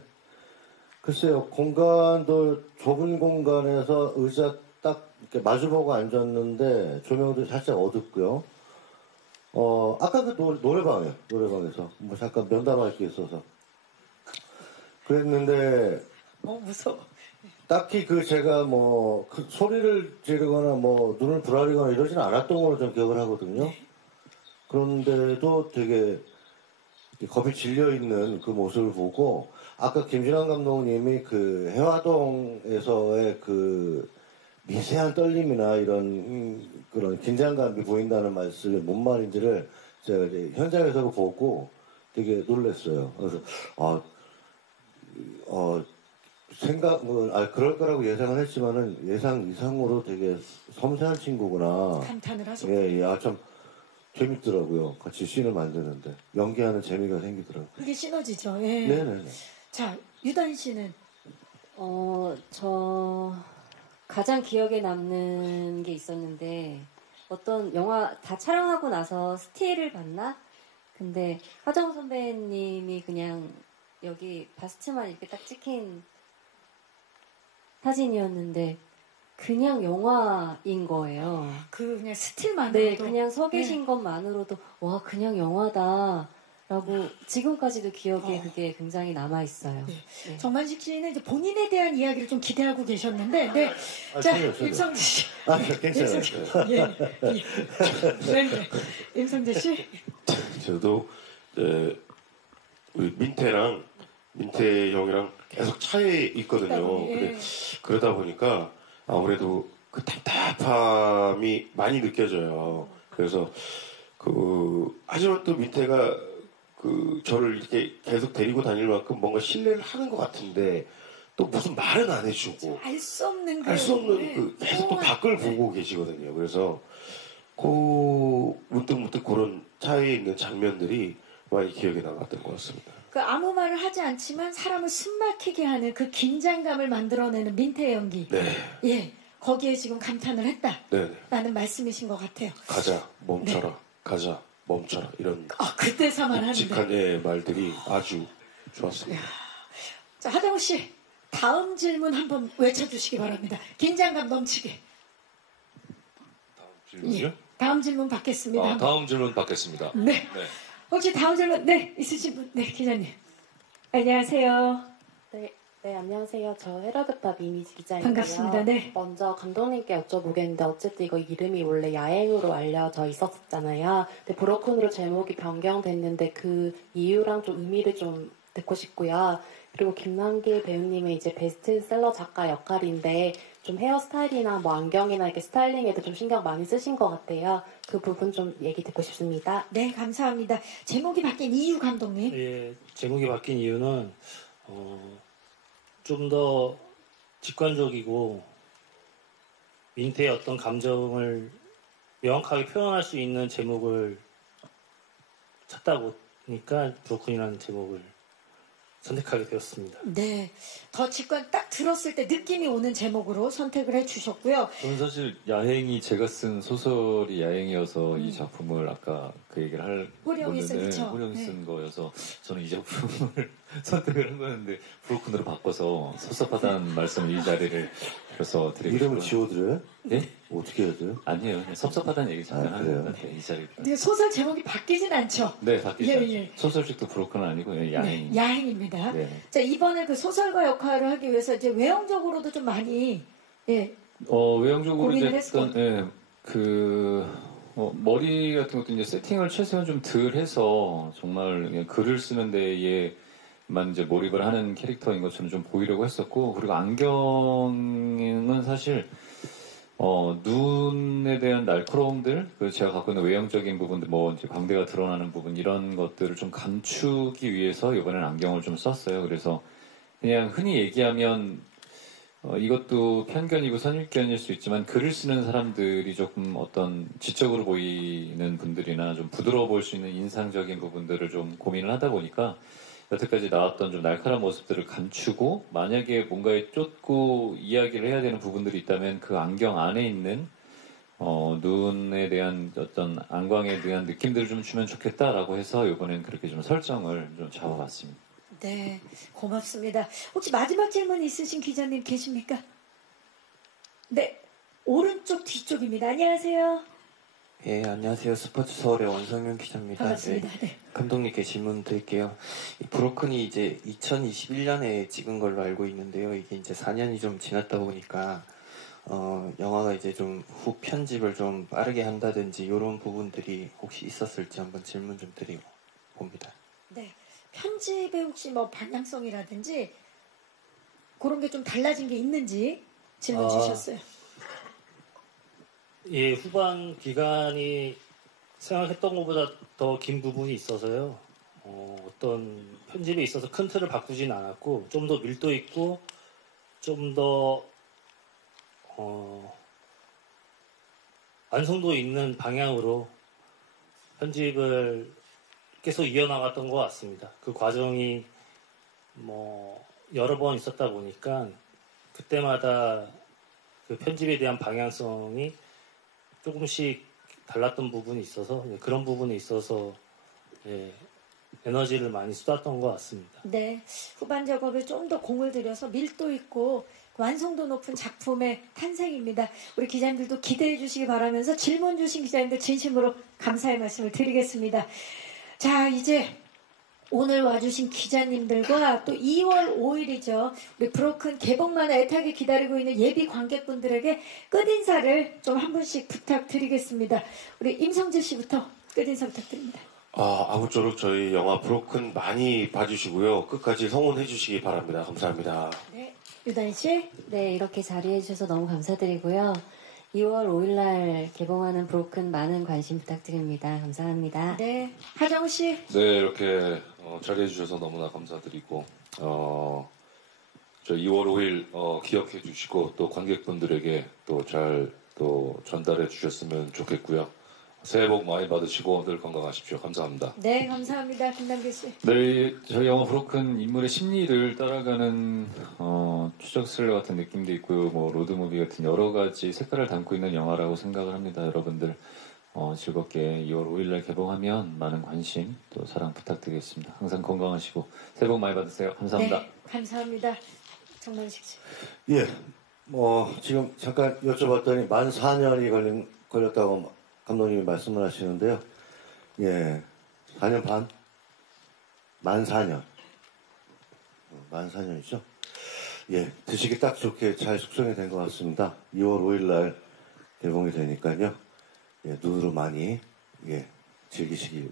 글쎄요, 공간도 좁은 공간에서 의자 딱 이렇게 마주보고 앉았는데 조명도 살짝 어둡고요. 아까 그 노래방에서 뭐 잠깐 면담할 게 있어서 그랬는데 무서워. 딱히 제가 그 소리를 지르거나 눈을 부라리거나 이러진 않았던 걸로 좀 기억을 하거든요. 그런데도 되게 겁이 질려 있는 그 모습을 보고 아까 김준환 감독님이 그 해화동에서의 그 미세한 떨림이나 이런 그런 긴장감이 보인다는 말씀이 뭔 말인지를 제가 이제 현장에서 보고 되게 놀랐어요. 그래서 그럴 거라고 예상은 했지만은 예상 이상으로 되게 섬세한 친구구나. 감탄을 하셨고. 예, 참 재밌더라고요. 같이 씬을 만드는데 연기하는 재미가 생기더라고요. 그게 시너지죠. 예. 네네. 자, 유다인 씨는 저 가장 기억에 남는 게 있었는데 어떤 영화 다 촬영하고 나서 스틸을 봤나? 근데 하정우 선배님이 그냥 여기 바스트만 이렇게 딱 찍힌 사진이었는데 그냥 영화인 거예요. 그냥 스틸만으로도. 네, 그냥 서 계신 것만으로도 와 그냥 영화다라고 지금까지도 기억에 그게 굉장히 남아 있어요. 네. 정만식 씨는 이제 본인에 대한 이야기를 좀 기대하고 계셨는데, 네. 자, 임성재 씨. 괜찮아요. 네. 임성재 씨. 저도 우리 민태 형이랑 계속 차에 있거든요. 근데 그러다 보니까 아무래도 그 답답함이 많이 느껴져요. 그래서 하지만 또 민태가 저를 이렇게 계속 데리고 다닐 만큼 뭔가 신뢰를 하는 것 같은데 또 무슨 말은 안 해주고 알 수 없는 계속 또 밖을 보고 계시거든요. 그래서 문득 그런 차에 있는 장면들이 많이 기억에 남았던 것 같습니다. 아무 말을 하지 않지만 사람을 숨막히게 하는 그 긴장감을 만들어내는 민태의 연기. 네. 예. 거기에 지금 감탄을 했다. 네. 라는 말씀이신 것 같아요. 가자, 멈춰라. 네. 가자, 멈춰라. 이런 그때서만 묵직한 하는데. 말들이 아주 좋았습니다. 자, 하정우 씨. 다음 질문 한번 외쳐주시기 바랍니다. 긴장감 넘치게. 다음 질문이요? 예. 다음 질문 받겠습니다. 다음 질문 받겠습니다. 네. 혹시 다음 질문 있으신 분? 네, 기자님. 안녕하세요. 네, 안녕하세요. 저 헤라드팝 이미지 기자인데요. 반갑습니다. 네. 먼저 감독님께 여쭤보겠는데 어쨌든 이거 이름이 원래 야행으로 알려져 있었잖아요. 근데 브로큰으로 제목이 변경됐는데 그 이유랑 좀 의미를 좀 듣고 싶고요. 그리고 김남길 배우님의 이제 베스트셀러 작가 역할인데 좀 헤어스타일이나 안경이나 이렇게 스타일링에도 좀 신경 많이 쓰신 것 같아요. 그 부분 좀 얘기 듣고 싶습니다. 네, 감사합니다. 제목이 바뀐 이유 감독님. 예, 제목이 바뀐 이유는 좀 더 직관적이고 민태의 어떤 감정을 명확하게 표현할 수 있는 제목을 찾다 보니까 브로큰이라는 제목을 선택하게 되었습니다. 네, 더 직관 딱 들었을 때 느낌이 오는 제목으로 선택을 해주셨고요. 저는 사실 야행이 제가 쓴 소설이 야행이어서 이 작품을 아까 그 얘기를 할 호령이 쓴 그쵸? 호령이 쓴 거여서 저는 이 작품을 선택을 한 거였는데 브로큰으로 바꿔서 섭섭하다는 말씀을 이 자리를 그래서 드리고 이름을 지워드려요? 예? 어떻게 해야 돼요? 아니에요. 그냥 섭섭하다는 얘기 잠깐 하는 건데 이 자리를. 근데 소설 제목이 바뀌진 않죠? 네, 바뀌지 않죠. 예. 소설책도 브로큰은 아니고 야행. 네, 야행입니다. 네. 자, 이번에 그 소설가 역할을 하기 위해서 이제 외형적으로도 좀 많이 외형적으로 고민을 일단 머리 같은 것도 이제 세팅을 최소한 좀 덜 해서 정말 그냥 글을 쓰는 데에만 이제 몰입을 하는 캐릭터인 것처럼 좀 보이려고 했었고, 그리고 안경은 사실 눈에 대한 날카로움들, 제가 갖고 있는 외형적인 부분들, 이제 광대가 드러나는 부분, 이런 것들을 좀 감추기 위해서 이번에는 안경을 좀 썼어요. 그래서 그냥 흔히 얘기하면 이것도 편견이고 선입견일 수 있지만 글을 쓰는 사람들이 조금 어떤 지적으로 보이는 분들이나 좀 부드러워 보일 수 있는 인상적인 부분들을 좀 고민을 하다 보니까 여태까지 나왔던 좀 날카로운 모습들을 감추고 만약에 뭔가에 쫓고 이야기를 해야 되는 부분들이 있다면 그 안경 안에 있는 눈에 대한 어떤 안광에 대한 느낌들을 좀 주면 좋겠다라고 해서 이번엔 그렇게 좀 설정을 좀 잡아봤습니다. 네, 고맙습니다. 혹시 마지막 질문 있으신 기자님 계십니까? 네, 오른쪽 뒤쪽입니다. 안녕하세요. 예, 안녕하세요. 스포츠 서울의 원성윤 기자입니다. 반갑습니다. 네, 감독님께 질문 드릴게요. 이 브로큰이 이제 2021년에 찍은 걸로 알고 있는데요. 이게 이제 4년이 좀 지났다 보니까 영화가 이제 좀 후 편집을 좀 빠르게 한다든지 이런 부분들이 혹시 있었을지 한번 질문 좀 드리고 봅니다. 네, 편집에 혹시 뭐 방향성이라든지 그런 게 좀 달라진 게 있는지 질문 주셨어요. 예, 후반 기간이 생각했던 것보다 더 긴 부분이 있어서요. 어떤 편집에 있어서 큰 틀을 바꾸진 않았고 좀 더 밀도 있고 좀 더 완성도 있는 방향으로 편집을 계속 이어나갔던 것 같습니다. 그 과정이 뭐 여러 번 있었다 보니까 그때마다 그 편집에 대한 방향성이 조금씩 달랐던 부분이 있어서 그런 부분에 있어서 에너지를 많이 쏟았던 것 같습니다. 네, 후반 작업에 좀 더 공을 들여서 밀도 있고 완성도 높은 작품의 탄생입니다. 우리 기자님들도 기대해 주시기 바라면서 질문 주신 기자님들 진심으로 감사의 말씀을 드리겠습니다. 자, 이제 오늘 와주신 기자님들과 또 2월 5일이죠. 우리 브로큰 개봉만 애타게 기다리고 있는 예비 관객분들에게 끝인사를 좀 한 분씩 부탁드리겠습니다. 우리 임성재 씨부터 끝인사 부탁드립니다. 아무쪼록 저희 영화 브로큰 많이 봐주시고요. 끝까지 성원해 주시기 바랍니다. 감사합니다. 네, 유다희 씨. 네, 이렇게 자리해 주셔서 너무 감사드리고요. 2월 5일날 개봉하는 브로큰 많은 관심 부탁드립니다. 감사합니다. 네, 하정우 씨. 네, 이렇게 자리해 주셔서 너무나 감사드리고 저 2월 5일 기억해 주시고 또 관객분들에게 또 잘 또 전달해 주셨으면 좋겠고요. 새해 복 많이 받으시고 늘 건강하십시오. 감사합니다. 네, 감사합니다. 김남길 씨. 네, 저희 영화 브로큰 인물의 심리를 따라가는 추적 스릴러 같은 느낌도 있고요. 뭐 로드무비 같은 여러 가지 색깔을 담고 있는 영화라고 생각을 합니다. 여러분들 즐겁게 2월 5일날 개봉하면 많은 관심 또 사랑 부탁드리겠습니다. 항상 건강하시고 새해 복 많이 받으세요. 감사합니다. 네, 감사합니다. 정만식 씨. 예, 지금 잠깐 여쭤봤더니 만 4년이 걸렸다고 감독님이 말씀을 하시는데요. 예, 4년 반? 만 4년. 만 4년이죠? 예, 드시기 딱 좋게 잘 숙성이 된 것 같습니다. 2월 5일날 개봉이 되니까요. 예, 눈으로 많이 즐기시기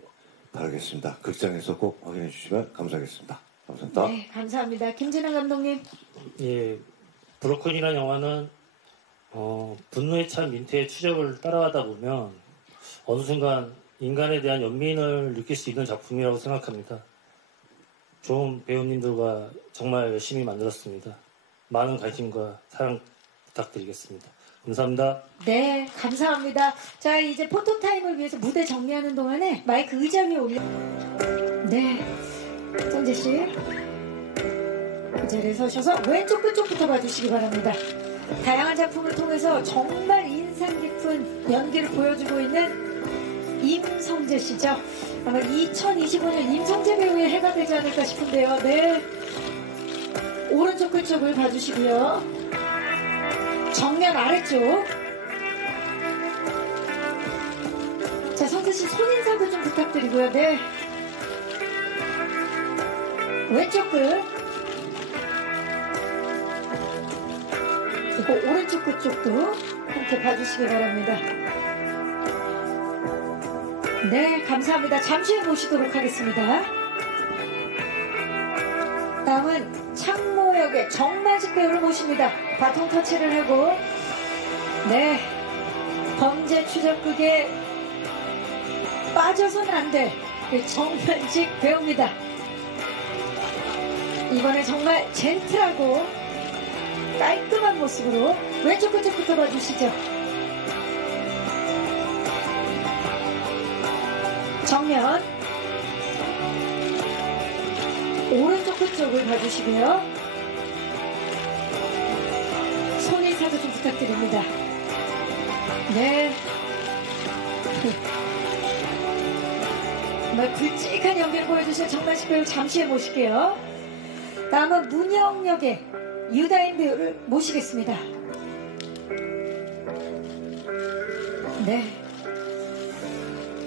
바라겠습니다. 극장에서 꼭 확인해 주시면 감사하겠습니다. 감사합니다. 네, 감사합니다. 김진아 감독님. 예, 브로큰이라는 영화는 분노에 찬 민트의 추적을 따라가다 보면 어느 순간 인간에 대한 연민을 느낄 수 있는 작품이라고 생각합니다. 좋은 배우님들과 정말 열심히 만들었습니다. 많은 관심과 사랑 부탁드리겠습니다. 감사합니다. 네, 감사합니다. 자, 이제 포토타임을 위해서 무대 정리하는 동안에 마이크 의자 위에 올려. 네, 성재 씨. 그 자리에 서셔서 왼쪽 끝쪽부터 봐주시기 바랍니다. 다양한 작품을 통해서 정말 인상 깊은 연기를 보여주고 있는 임성재 씨죠. 아마 2025년 임성재 배우의 해가 되지 않을까 싶은데요. 네, 오른쪽 끝쪽을 봐주시고요. 정면 아래쪽. 자, 성재 씨 손인사도 좀 부탁드리고요. 네, 왼쪽 끝. 그리고 오른쪽 끝쪽도 함께 봐주시기 바랍니다. 네, 감사합니다. 잠시 후에 모시도록 하겠습니다. 다음은 창모 역의 정만식 배우를 모십니다. 바통 터치를 하고, 네, 범죄 추적극에 빠져서는 안 돼. 정만식 배우입니다. 이번에 정말 젠틀하고 깔끔한 모습으로 왼쪽 끝쪽부터 봐주시죠. 정면 오른쪽 끝쪽을 봐주시고요. 손인사도 좀 부탁드립니다. 네. 정말 굵직한 연기를 보여주신 정만식 배우 잠시 후에 모실게요. 다음은 문영 역의 유다인 배우를 모시겠습니다. 네.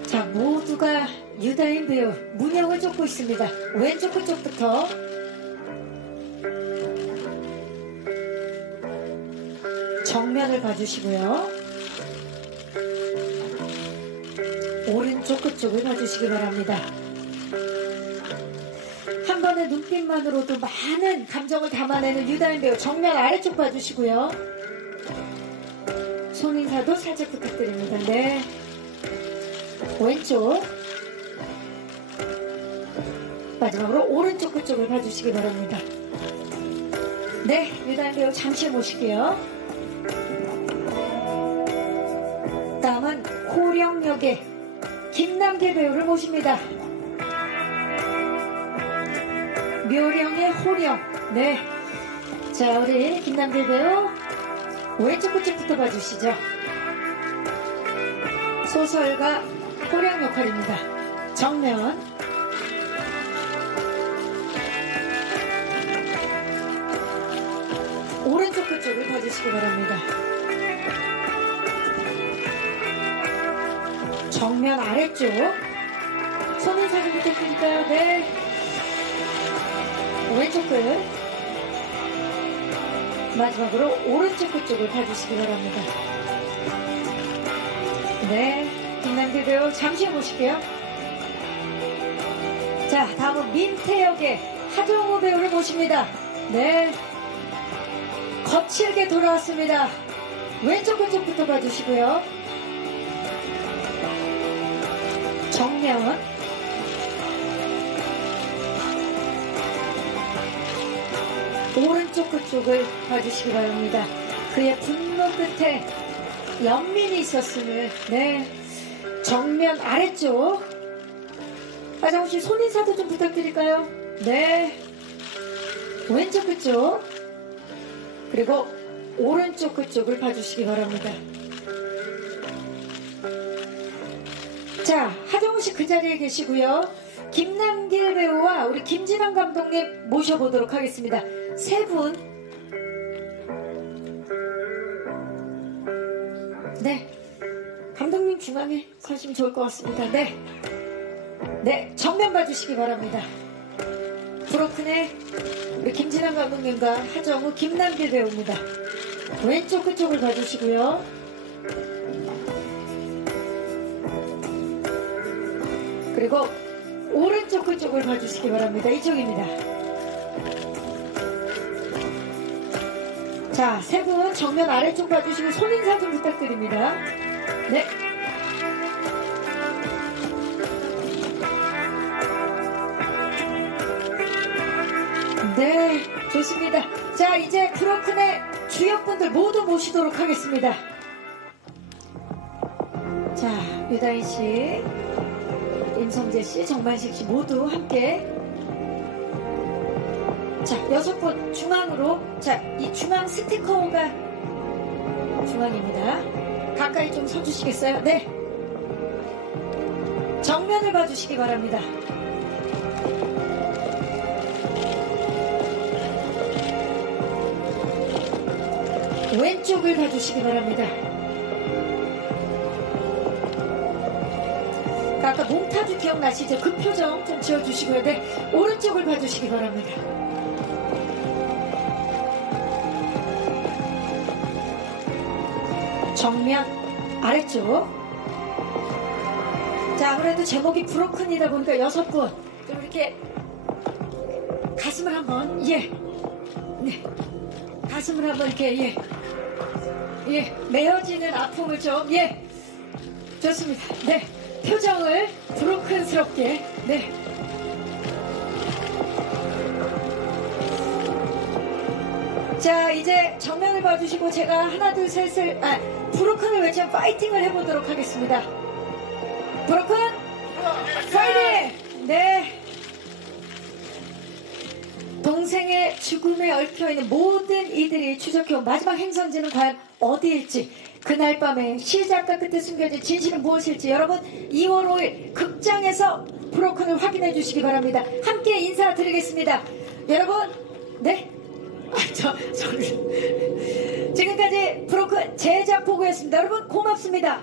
자, 모두가 유다인 배우 문영을 쫓고 있습니다. 왼쪽 끝쪽부터 정면을 봐주시고요. 오른쪽 끝쪽을 봐주시기 바랍니다. 한 번의 눈빛만으로도 많은 감정을 담아내는 유다인 배우 정면 아래쪽 봐주시고요. 손인사도 살짝 부탁드립니다. 네. 왼쪽 마지막으로 오른쪽 끝쪽을 봐주시기 바랍니다. 네, 유다인 배우 잠시 모실게요. 다음은 호령 역의 김남길 배우를 모십니다. 묘령의 호령. 네. 자, 우리 김남길 배우 왼쪽 끝쪽부터 봐주시죠. 소설가 호령 역할입니다. 정면 오른쪽 끝쪽을 봐주시기 바랍니다. 정면 아래쪽 손인사 좀 부탁드릴까요? 네. 왼쪽 끝 마지막으로 오른쪽 끝쪽을 봐주시기 바랍니다. 네. 김남길 배우 잠시 모실게요. 자, 다음은 민태역의 하정우 배우를 모십니다. 네. 거칠게 돌아왔습니다. 왼쪽 끝쪽부터 봐주시고요. 정면 오른쪽 끝쪽을 봐주시기 바랍니다. 그의 분노 끝에 연민이 있었음을. 네. 정면 아래쪽 하정우씨 손인사도 좀 부탁드릴까요? 네. 왼쪽 끝쪽 그리고 오른쪽 끝쪽을 봐주시기 바랍니다. 자, 하정우씨 그 자리에 계시고요. 김남길 배우와 우리 김진환 감독님 모셔보도록 하겠습니다. 세 분. 네. 감독님 중앙에 서시면 좋을 것 같습니다. 네. 네, 정면 봐주시기 바랍니다. 브로큰의 우리 김진환 감독님과 하정우, 김남길 배우입니다. 왼쪽 끝쪽을 봐주시고요. 그리고 오른쪽 끝쪽을 봐주시기 바랍니다. 이쪽입니다. 자, 세 분 정면 아래쪽 봐주시고 손인사 좀 부탁드립니다. 네. 네, 좋습니다. 자, 이제 브로큰의 주역분들 모두 모시도록 하겠습니다. 자, 유다인 씨, 임성재 씨, 정만식 씨 모두 함께. 자, 6분 중앙으로. 자, 이 중앙 스티커가 중앙입니다. 가까이 좀 서주시겠어요? 네. 정면을 봐주시기 바랍니다. 왼쪽을 봐주시기 바랍니다. 아까 몽타주 기억나시죠? 그 표정 좀 지어주시고요. 네, 오른쪽을 봐주시기 바랍니다. 정면 아래쪽. 자, 아무래도 제목이 브로큰이다 보니까 6분 좀 이렇게 가슴을 한번, 예, 네, 가슴을 한번 이렇게, 예, 메어지는 아픔을 좀, 예, 좋습니다. 네, 표정을 브로큰스럽게, 네. 자, 이제 정면을 봐주시고 제가 하나 둘 셋을 브로큰을 외치면 파이팅을 해보도록 하겠습니다. 브로큰 파이팅! 네. 동생의 죽음에 얽혀있는 모든 이들이 추적해온 마지막 행선지는 과연 어디일지, 그날 밤에 시작과 끝에 숨겨진 진실은 무엇일지 여러분 2월 5일 극장에서 브로큰을 확인해 주시기 바랍니다. 함께 인사드리겠습니다. 여러분, 네? 지금까지 브로큰 제작 보고였습니다. 여러분 고맙습니다.